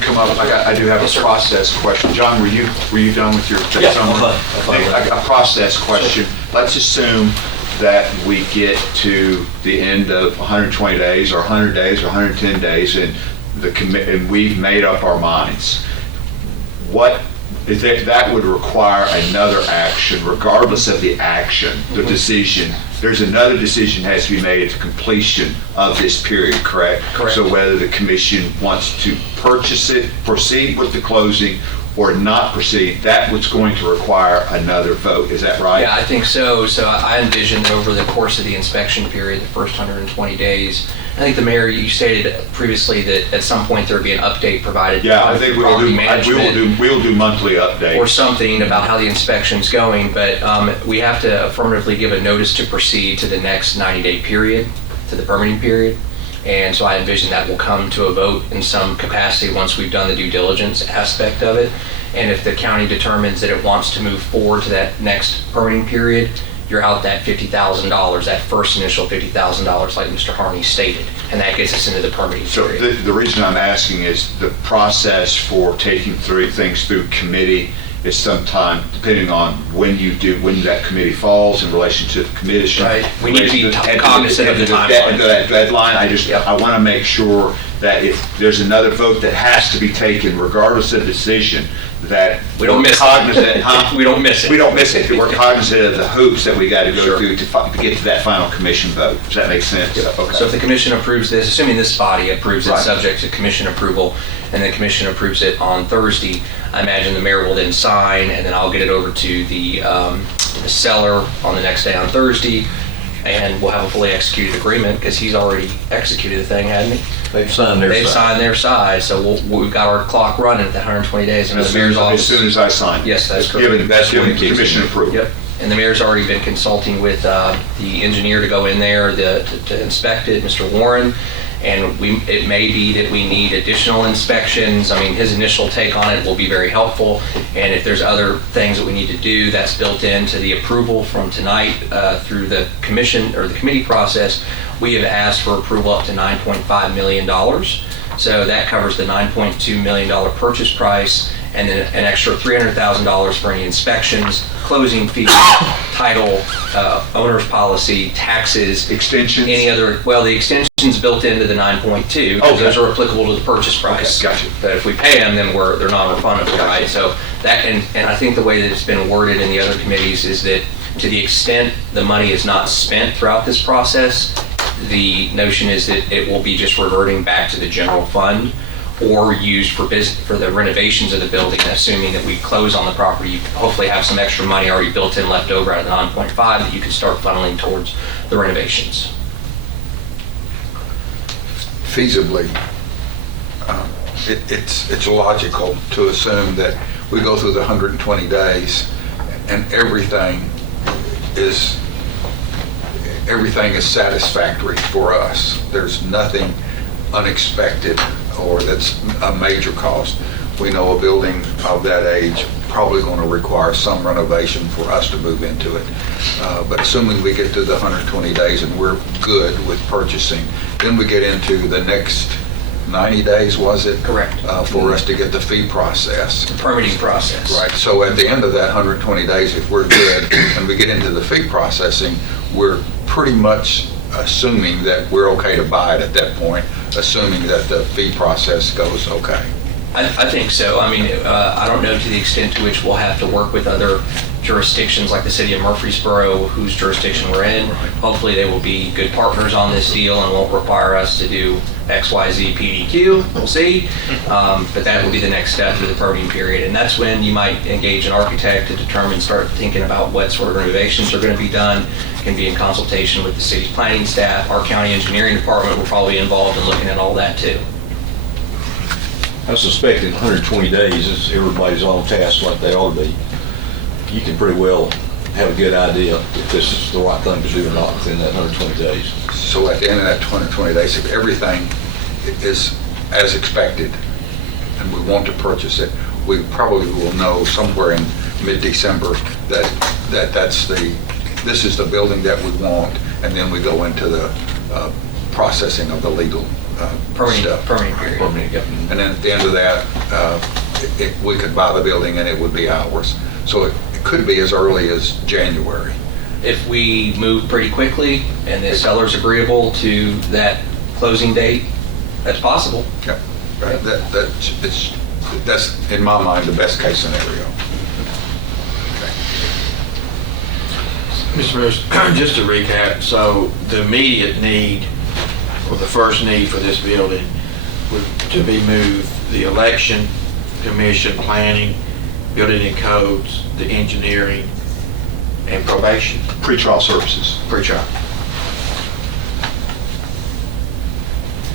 come up? I do have a process question. John, were you done with your? Yeah, I'm fine. Nick, a process question. Let's assume that we get to the end of 120 days or 100 days or 110 days and and we've made up our minds. What is that would require another action regardless of the action, the decision. There's another decision has to be made at the completion of this period, correct? Correct. So whether the commission wants to purchase it, proceed with the closing, or not proceed, that was going to require another vote. Is that right? Yeah, I think so. So I envisioned over the course of the inspection period, the first 120 days, I think the mayor, you stated previously that at some point there would be an update provided. Yeah, I think we'll do monthly updates. Or something about how the inspection's going, but we have to affirmatively give a notice to proceed to the next 90-day period, to the permitting period. And so I envision that will come to a vote in some capacity once we've done the due diligence aspect of it. And if the county determines that it wants to move forward to that next permitting period, you're out that $50,000, that first initial $50,000 like Mr. Harney stated. And that gets us into the permitting period. So the reason I'm asking is the process for taking things through committee is sometime, depending on when that committee falls in relation to the commission. Right. We need to be cognizant of the timeline. That deadline, I want to make sure that if there's another vote that has to be taken, regardless of decision, that we don't miss it. We don't miss it. We don't miss it. We're cognizant of the hoops that we got to go through to get to that final commission vote. Does that make sense? Yep. Okay. So if the commission approves this, assuming this body approves it, subject to commission approval, and the commission approves it on Thursday, I imagine the mayor will then sign, and then I'll get it over to the the seller on the next day on Thursday, and we'll have a fully executed agreement because he's already executed the thing, hadn't he? They've signed their side. They've signed their side, so we've got our clock running at the 120 days. And the mayor's As office. soon as I sign. Yes, that's correct. Given commission approval. Yep. And the mayor's already been consulting with the engineer to go in there to inspect it, Mr. Warren. And it may be that we need additional inspections. I mean, his initial take on it will be very helpful. And if there's other things that we need to do, that's built into the approval from tonight through the commission or the committee process. We have asked for approval up to $9.5 million. So that covers the $9.2 million purchase price, and then an extra $300,000 for any inspections, closing fees, title, owner's policy, taxes. Extensions? Any other, well, the extension's built into the 9.2, because those are applicable to the purchase price. Okay, gotcha. But if we pay them, then they're non-refundable, right? So that, and I think the way that it's been worded in the other committees is that to the extent the money is not spent throughout this process, the notion is that it will be just reverting back to the general fund or used for the renovations of the building, assuming that we close on the property. You hopefully have some extra money already built in left over out of the 9.5 that you can start funneling towards the renovations. Feasibly, it's logical to assume that we go through the 120 days and everything is satisfactory for us. There's nothing unexpected or that's a major cost. We know a building of that age probably going to require some renovation for us to move into it. But assuming we get to the 120 days and we're good with purchasing, then we get into the next 90 days, was it? Correct. For us to get the fee process. The permitting process. Right, so at the end of that 120 days, if we're good and we get into the fee processing, we're pretty much assuming that we're okay to buy it at that point, assuming that the fee process goes okay. I think so. I mean, I don't know to the extent to which we'll have to work with other jurisdictions like the city of Murfreesboro, whose jurisdiction we're in. Hopefully they will be good partners on this deal and won't require us to do XYZ PDQ. We'll see. But that will be the next step through the permitting period. And that's when you might engage an architect to determine, start thinking about what sort of renovations are going to be done. Can be in consultation with the city's planning staff. Our county engineering department will probably be involved in looking at all that too. I suspect in 120 days, as everybody's on task like they ought to be, you can pretty well have a good idea if this is the right thing to do or not within that 120 days. So at the end of that 120 days, if everything is as expected and we want to purchase it, we probably will know somewhere in mid-December that this is the building that we want, and then we go into the processing of the legal stuff. Permitting period. Permitting, yep. And then at the end of that, we could buy the building and it would be ours. So it could be as early as January. If we move pretty quickly and the seller's agreeable to that closing date, that's possible. Yeah, right. That's in my mind the best case scenario. Mr. Mayor, just to recap, so the immediate need, or the first need for this building would to be moved, the election, commission, planning, building and codes, the engineering, and probation. Pretrial services. Pre-trial.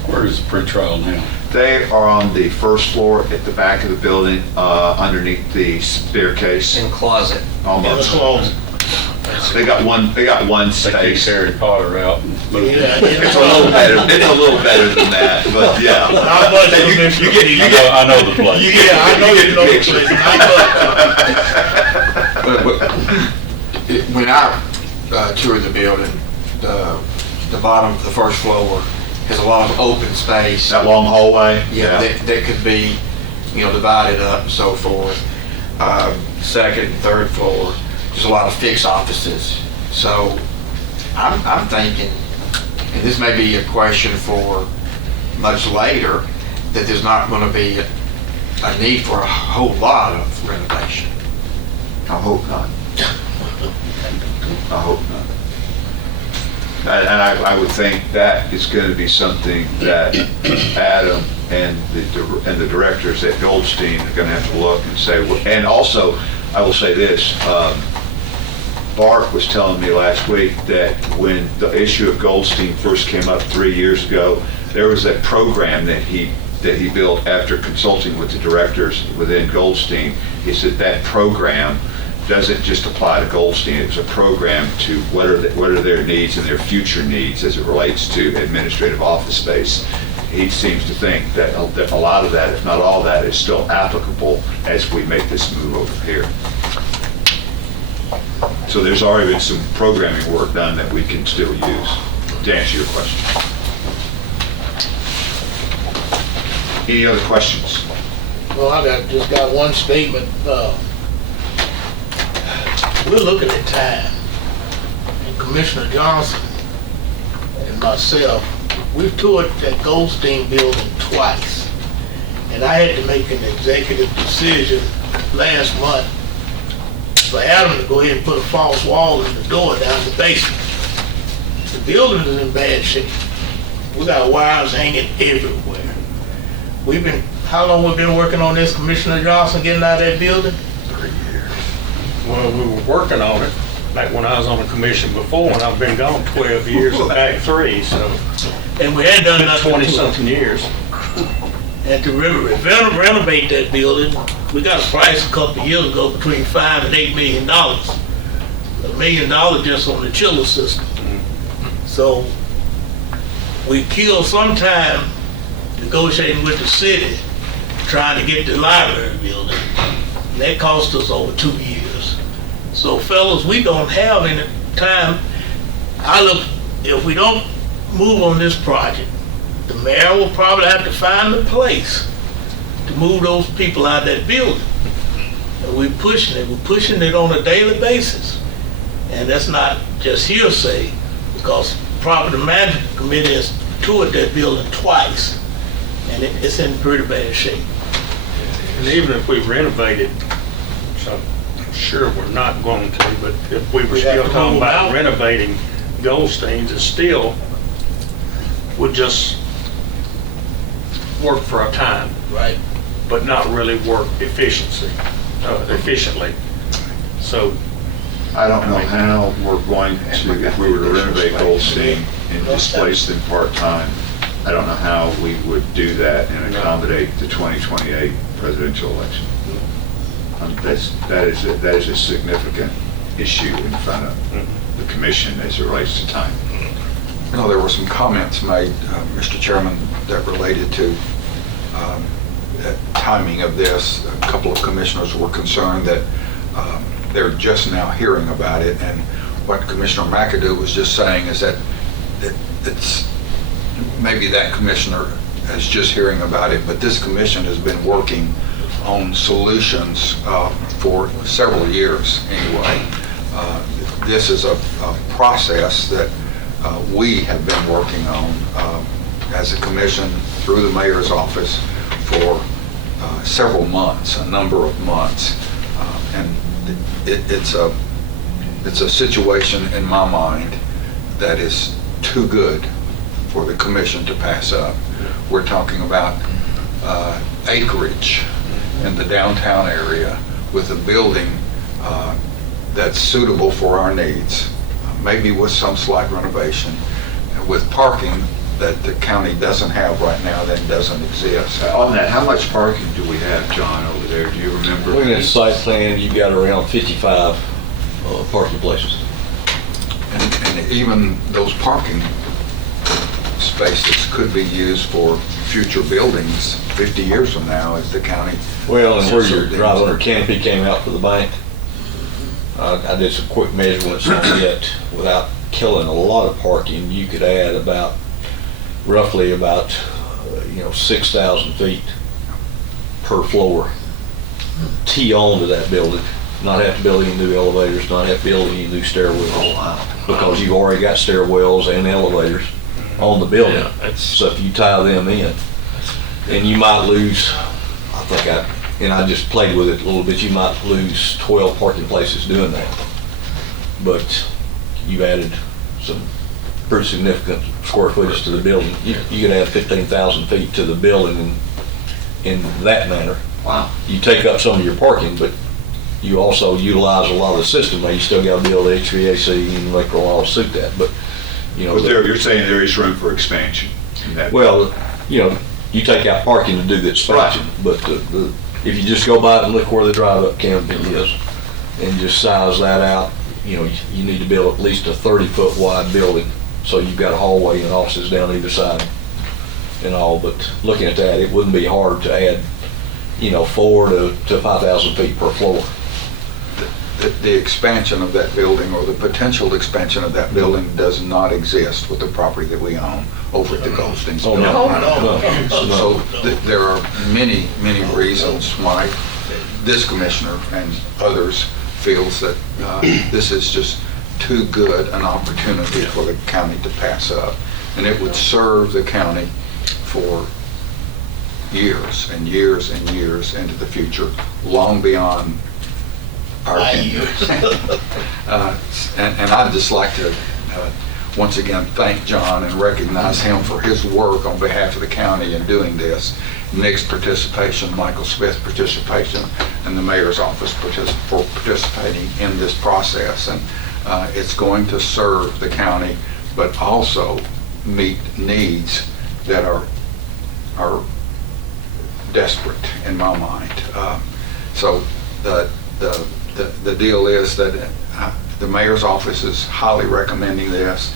Where is the pretrial now? They are on the first floor at the back of the building, underneath the staircase. In closet. Almost. They got one They keep space. Harry Potter out. It's a little better. It's a little better than that, but yeah. Not much of You this. get I know the place. Yeah, I know you know the place. When I toured the building, the bottom, the first floor has a lot of open space. That long hallway? Yeah, that could be, divided up and so forth. Second and third floor, there's a lot of fixed offices. So I'm thinking, and this may be a question for much later, that there's not going to be a need for a whole lot of renovation. I hope not. I hope not. And I would think that is going to be something that Adam and the directors at Goldstein are going to have to look and say, and also, I will say this, Bart was telling me last week that when the issue of Goldstein first came up 3 years ago, there was a program that he built after consulting with the directors within Goldstein. He said that program doesn't just apply to Goldstein. It was a program to what are their needs and their future needs as it relates to administrative office space. He seems to think that a lot of that, if not all that, is still applicable as we make this move over here. So there's already been some programming work done that we can still use to answer your question. Any other questions? Well, I just got one statement. We're looking at time, and Commissioner Johnson and myself, we've toured that Goldstein building twice, and I had to make an executive decision last month for Adam to go ahead and put a false wall in the door down the basement. The building is in bad shape. We got wires hanging everywhere. How long we been working on this, Commissioner Johnson, getting out of that building? 3 years. Well, we were working on it back when I was on the commission before, and I've been gone 12 years and back 3, so And we hadn't done nothing. 20-something years. And to renovate that building, we got a price a couple of years ago between $5 and $8 million. $1 million just on the chiller system. So we killed some time negotiating with the city, trying to get the library building. And that cost us over 2 years. So fellas, we don't have any time. If we don't move on this project, the mayor will probably have to find a place to move those people out of that building. And we're pushing it on a daily basis. And that's not just hearsay, because the property management committee has toured that building twice, and it's in pretty bad shape. And even if we renovated, so I'm sure we're not going to, but if we were We'd have still to talking move about out. renovating Goldstein's, it still would just work for a time, Right. but not really work efficiently. So I don't know how we're going to, if we were to renovate Goldstein and displace them part-time, I don't know how we would do that and accommodate the 2028 presidential election. That is a significant issue in front of the commission as it relates to time. You know, there were some comments made, Mr. Chairman, that related to the timing of this. A couple of commissioners were concerned that they're just now hearing about it, and what Commissioner McAdoo was just saying is that it's maybe that commissioner is just hearing about it, but this commission has been working on solutions for several years anyway. This is a process that we have been working on as a commission through the mayor's office for several months, a number of months. And it's a situation in my mind that is too good for the commission to pass up. We're talking about acreage in the downtown area with a building that's suitable for our needs, maybe with some slight renovation, with parking that the county doesn't have right now, that doesn't exist. On that, how much parking do we have, John, over there? Do you remember? Looking at the site plan, you've got around 55 parking places. And even those parking spaces could be used for future buildings 50 years from now if the county... Well, and where your drive under canopy came out for the bank, I did some quick measurements on it. Without killing a lot of parking, you could add roughly about 6,000 feet per floor tee on to that building. Not have to build any new elevators, not have to build any new stairwells, because you've already got stairwells and elevators on the building. So if you tie them in, and you might lose, I just played with it a little bit, you might lose 12 parking places doing that. But you've added some pretty significant square footage to the building. You could add 15,000 feet to the building in that manner. Wow. You take up some of your parking, but you also utilize a lot of the system. Now, you still got to build HVAC and electrical all to suit that, but, you know. But you're saying there is room for expansion in that? Well, you know, you take out parking to do the expansion, but if you just go by and look where the drive-up canopy is and just size that out, you know, you need to build at least a 30-foot wide building, so you've got a hallway and offices down either side and all. But looking at that, it wouldn't be hard to add, you know, 4,000 to 5,000 feet per floor. The expansion of that building, or the potential expansion of that building, does not exist with the property that we own over at the Goldstein's. Oh, no. So there are many, many reasons why this commissioner and others feels that this is just too good an opportunity for the county to pass up. And it would serve the county for years and years and years into the future, long beyond our tenure. And I'd just like to once again thank John and recognize him for his work on behalf of the county in doing this. Nick's participation, Michael Smith's participation, and the mayor's office for participating in this process. And it's going to serve the county, but also meet needs that are desperate in my mind. So the deal is that the mayor's office is highly recommending this.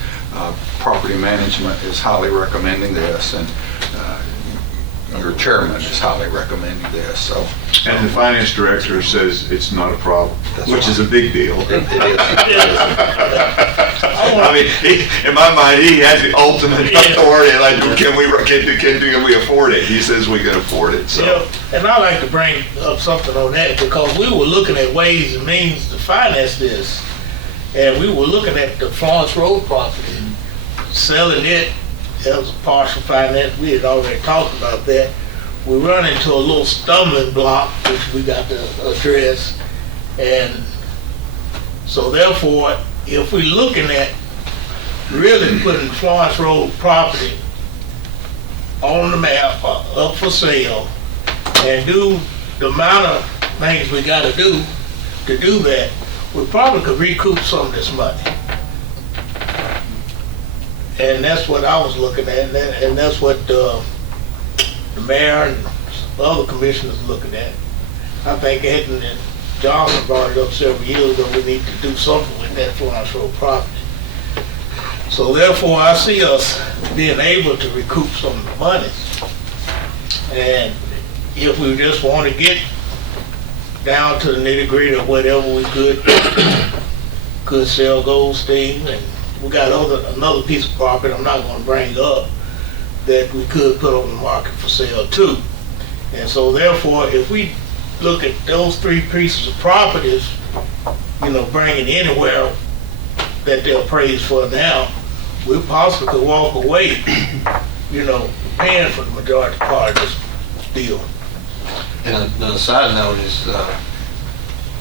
Property management is highly recommending this, and your chairman is highly recommending this. So, and the finance director says it's not a problem, which is a big deal. It is. I mean, in my mind, he has the ultimate authority. Like, can we afford it? He says we can afford it. So, Yeah, and I like to bring up something on that, because we were looking at ways and means to finance this, and we were looking at the Florence Road property, selling it as a partial finance. We had already talked about that. We run into a little stumbling block, which we got to address, and so therefore, if we're looking at really putting Florence Road property on the map, up for sale, and do the amount of things we got to do that, we probably could recoup some of this money. And that's what I was looking at, and that's what the mayor and other commissioners are looking at. I think Ed and John brought it up several years ago. We need to do something with that Florence Road property. So therefore, I see us being able to recoup some of the money. And if we just want to get down to the nitty-gritty of whatever we could sell Goldstein, and we got another piece of property I'm not going to bring up that we could put on the market for sale too. And so therefore, if we look at those three pieces of properties, you know, bringing anywhere that they're appraised for now, we possibly could walk away, you know, paying for the majority part of this deal. And another side note is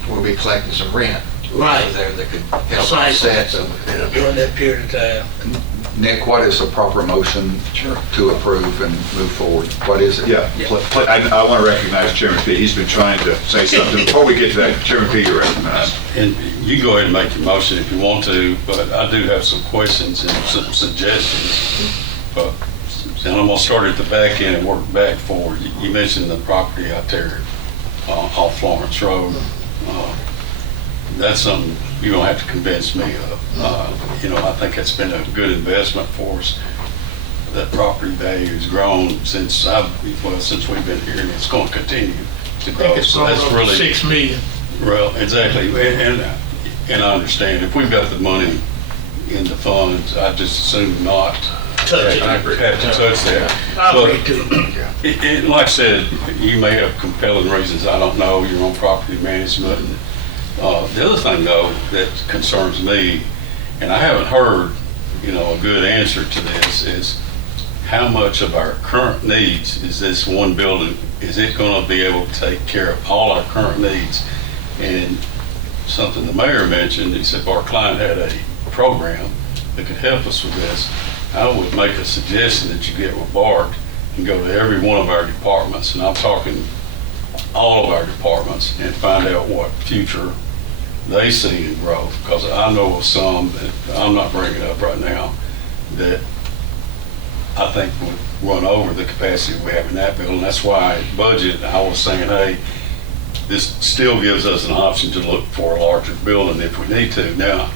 we'll be collecting some rent. Right. There that could help Precisely. offset some of it. During that period of time. Nick, what is the proper motion to approve and move forward? What is it? yeah. I want to recognize Chairman P. He's been trying to say something. Before we get to that, Chairman P, you're recognized. And you go ahead and make your motion if you want to, but I do have some questions and some suggestions. And I'm gonna start at the back end and work back forward. You mentioned the property out there off Florence Road. That's something you're gonna have to convince me of. You know, I think it's been a good investment for us. That property value has grown since we've been here, and it's gonna continue to I grow. think it's So going that's up really 6 million. Well, exactly, and I understand, if we've got the money in the funds, I just assume not Touch it. have to touch that. I agree But too. like I said, you may have compelling reasons, I don't know, your own property management. The other thing though that concerns me, and I haven't heard, you know, a good answer to this, is how much of our current needs is this one building, is it gonna be able to take care of all our current needs? And something the mayor mentioned, he said if our client had a program that could help us with this, I would make a suggestion that you get with Bart and go to every one of our departments, and I'm talking all of our departments and find out what future they see in growth. Because I know of some that I'm not bringing up right now that I think would run over the capacity we have in that building. That's why budget, I was saying, hey, this still gives us an option to look for a larger building if we need to. Now,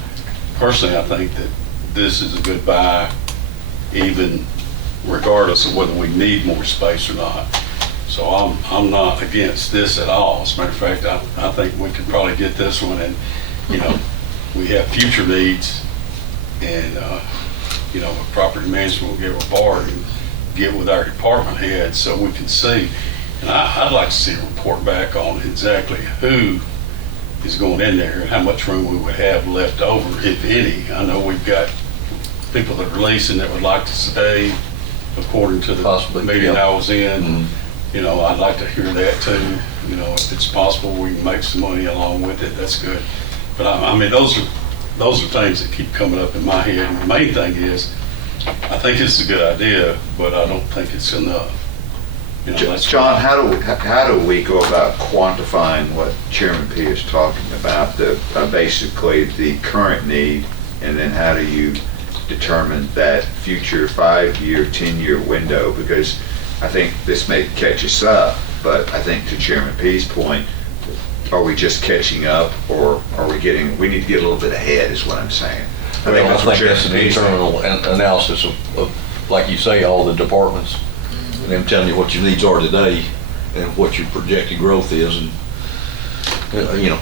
personally, I think that this is a good buy, even regardless of whether we need more space or not. So I'm not against this at all. As a matter of fact, I think we could probably get this one, and, you know, we have future needs, and, you know, property management will get with Bart and get with our department heads so we can see. And I'd like to see a report back on exactly who is going in there and how much room we would have left over, if any. I know we've got people that are leasing that would like to stay according to the meeting I was in. You know, I'd like to hear that too. You know, if it's possible, we can make some money along with it, that's good. But I mean, those are things that keep coming up in my head. And the main thing is, I think it's a good idea, but I don't think it's enough. You know, that's John, how do we go about quantifying what Chairman P is talking about, basically the current need, and then how do you determine that future 5-year, 10-year window? Because I think this may catch us up, but I think to Chairman P's point, are we just catching up, or are we we need to get a little bit ahead, is what I'm saying. I think that's an internal analysis of, like you say, all the departments, and them telling you what your needs are today and what your projected growth is. And, you know,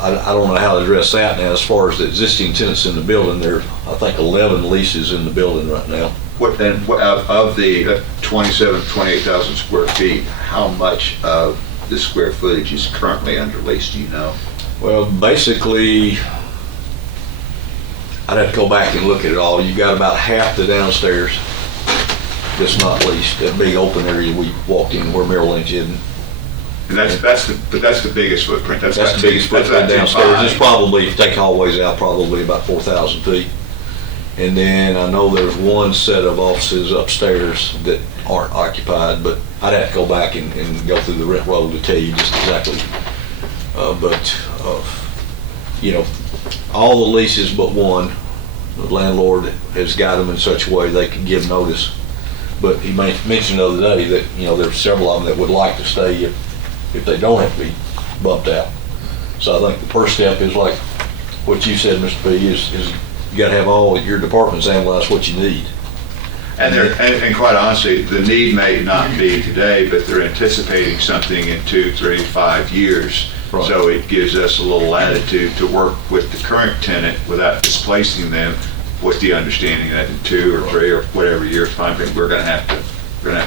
I don't know how to address that now. As far as the existing tenants in the building, there are, I think, 11 leases in the building right now. What then, of the 28,000 square feet, how much of the square footage is currently under lease, do you know? Well, basically, I'd have to go back and look at it all. You've got about half the downstairs that's not leased, that big open area we walked in where Merrill Lynch is. And that's the biggest footprint. That's the biggest footprint downstairs. It's probably, if you take hallways out, probably about 4,000 feet. And then I know there's one set of offices upstairs that aren't occupied, but I'd have to go back and go through the rent roll to tell you just exactly. You know, all the leases but one, the landlord has got them in such a way they can give notice. But he mentioned the other day that, you know, there's several of them that would like to stay if they don't have to be bumped out. So I think the first step is like what you said, Mr. P, is you gotta have all your departments analyze what you need. And quite honestly, the need may not be today, but they're anticipating something in 2, 3, 5 years. Right. So it gives us a little latitude to work with the current tenant without displacing them, with the understanding that in 2 or 3 or whatever years time frame, we're gonna have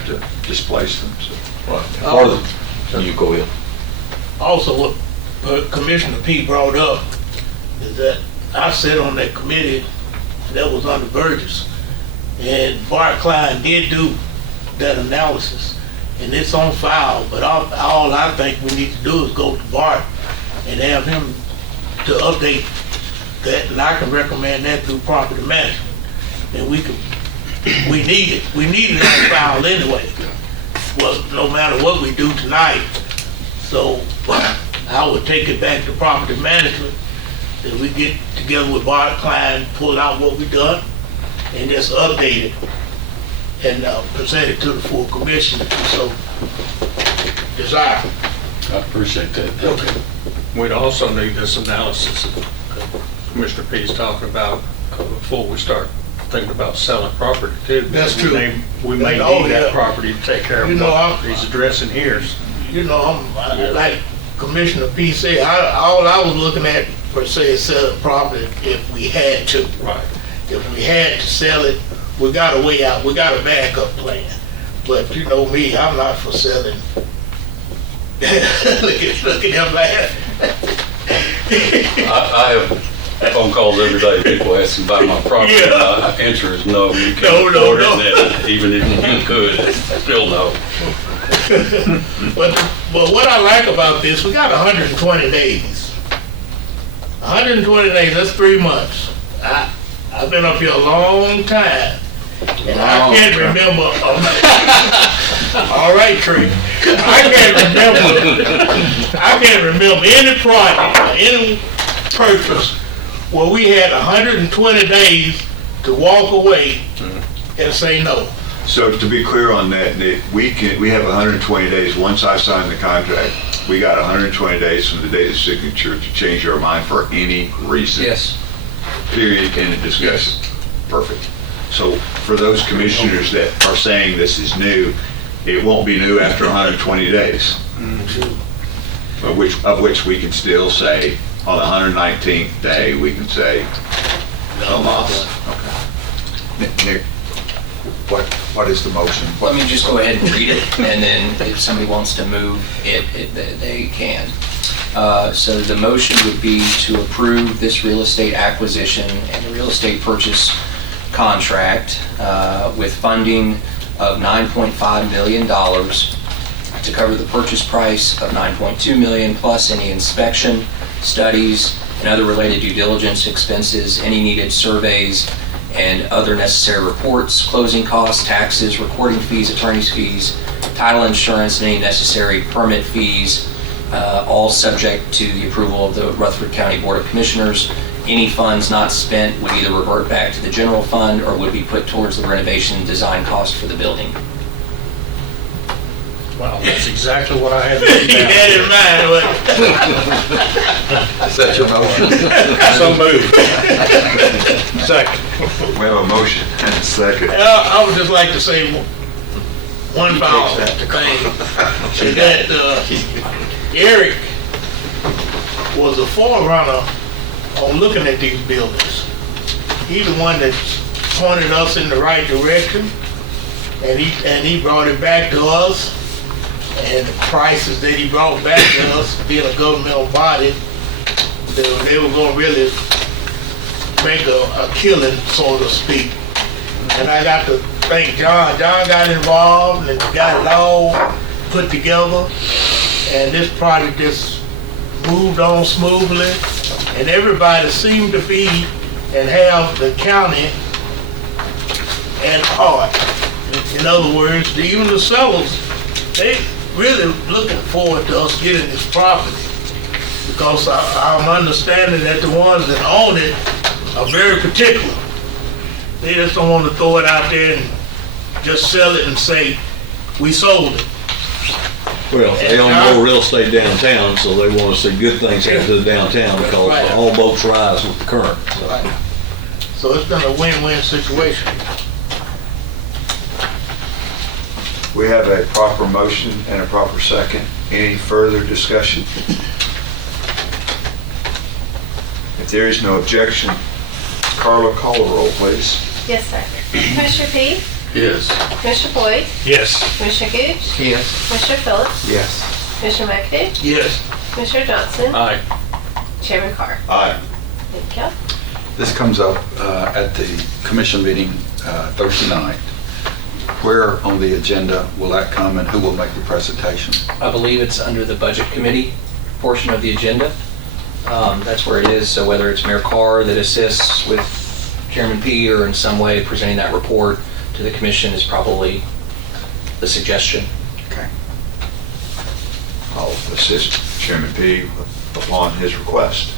to displace them. So. Right. You go ahead. Also, what Commissioner P brought up is that I sat on that committee that was under Burgess, and Bart Klein did do that analysis, and it's on file. But all I think we need to do is go to Bart and have him to update that, and I can recommend that through property management. And we need it on file anyway. Well, no matter what we do tonight. So I would take it back to property management, that we get together with Bart Klein, pull out what we done, and just update it and present it to the full commission if you so desire. I appreciate that. Okay. We'd also need this analysis Commissioner P's talking about before we start thinking about selling property too. That's true. We may need that property to take care of what he's addressing here. You know, like Commissioner P said, all I was looking at per se is selling property if we had to. Right. If we had to sell it, we got a way out, we got a backup plan. But you know me, I'm not for selling. look at him laughing. I have phone calls every day, people asking about my property. Yeah. My answer is no, you can't afford it, and even if you could, still no. But what I like about this, we got 120 days. 120 days, that's 3 months. I've been up here a long time, and I can't remember. All right, Tree. I can't remember any project or any purchase where we had 120 days to walk away and say no. So to be clear on that, Nick, we have 120 days, once I sign the contract, we got 120 days from the date of signature to change our mind for any reason. Yes. Period, end of discussion. Perfect. So for those commissioners that are saying this is new, it won't be new after 120 days. Of which we can still say, on the 119th day, we can say, no mas. Nick, what is the motion? Let me just go ahead and read it, and then if somebody wants to move it, they can. So the motion would be to approve this real estate acquisition and the real estate purchase contract with funding of $9.5 million to cover the purchase price of $9.2 million plus any inspection, studies, and other related due diligence expenses, any needed surveys, and other necessary reports, closing costs, taxes, recording fees, attorney's fees, title insurance, and any necessary permit fees, all subject to the approval of the Rutherford County Board of Commissioners. Any funds not spent would either revert back to the general fund or would be put towards the renovation design cost for the building. Wow, that's exactly what I had written down. You had in mind, Is that your motion? So moved. Second. We have a motion and a second. I would just like to say one final thing, is that Eric was a forerunner on looking at these buildings. He's the one that pointed us in the right direction, and he brought it back to us. And the prices that he brought back to us, being a governmental body, they were going to really make a killing, so to speak. And I got to thank John. John got involved and got it all put together. And this project just moved on smoothly. And everybody seemed to be and have the county at heart. In other words, even the sellers, they really looking forward to us getting this property, because I'm understanding that the ones that own it are very particular. They just don't want to throw it out there and just sell it and say, we sold it. Well, they own more real estate downtown, so they want to see good things happen to the downtown, because Right. all boats rise with the current. So. Right. So it's been a win-win situation. We have a proper motion and a proper second. Any further discussion? If there is no objection, Carla, call the roll, please. Yes, sir. Commissioner P? Yes. Commissioner Boyd? Yes. Commissioner Gooch? Yes. Commissioner Phillips? Yes. Commissioner McAdoo? Yes. Commissioner Johnson? Aye. Chairman Carr? Aye. Thank you. This comes up at the commission meeting Thursday night. Where on the agenda will that come, and who will make the presentation? I believe it's under the Budget Committee portion of the agenda. That's where it is, so whether it's Mayor Carr that assists with Chairman P or in some way presenting that report to the commission is probably the suggestion. Okay. I'll assist Chairman P upon his request.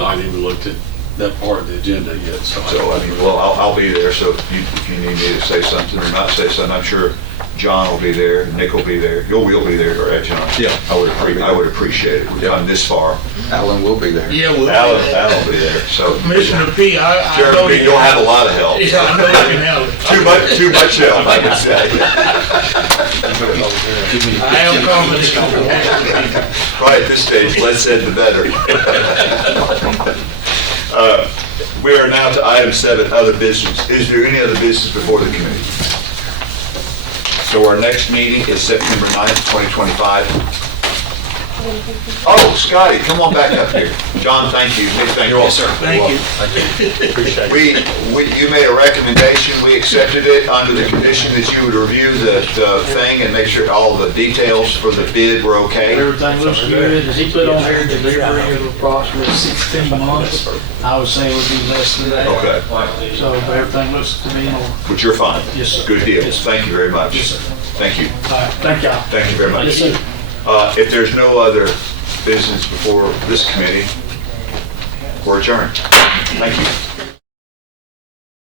I haven't even looked at that part of the agenda yet, so. So, I mean, well, I'll be there, so if you need me to say something or not say something, I'm sure John will be there, Nick will be there, you'll be there, right, John? Yeah. I would appreciate it. We've gone this far. Alan will be there. Yeah, well, Alan will be there, so. Commissioner P, I know Chairman P, you'll have a lot of help. Yeah, I know you can help. Too much help, I would say. I am confident. Probably at this stage, less said the better. We are now to item 7, other business. Is there any other business before the committee? So our next meeting is September 9th, 2025. Oh, Scotty, come on back up here. John, thank you. Thank you. Yes, sir. Thank you. Appreciate it. You made a recommendation, we accepted it under the condition that you would review the thing and make sure all the details for the bid were okay. Everything looks good. He put on here delivery of approximately 16 months. I would say it would be less than that. Okay, So everything looks to me in order. but you're fine. Yes, sir. Good deal. Yes, sir. Thank you very much. Yes, sir. Thank you. All right, thank y'all. Thank you very much. Yes, sir. If there's no other business before this committee, we're adjourned. Thank you.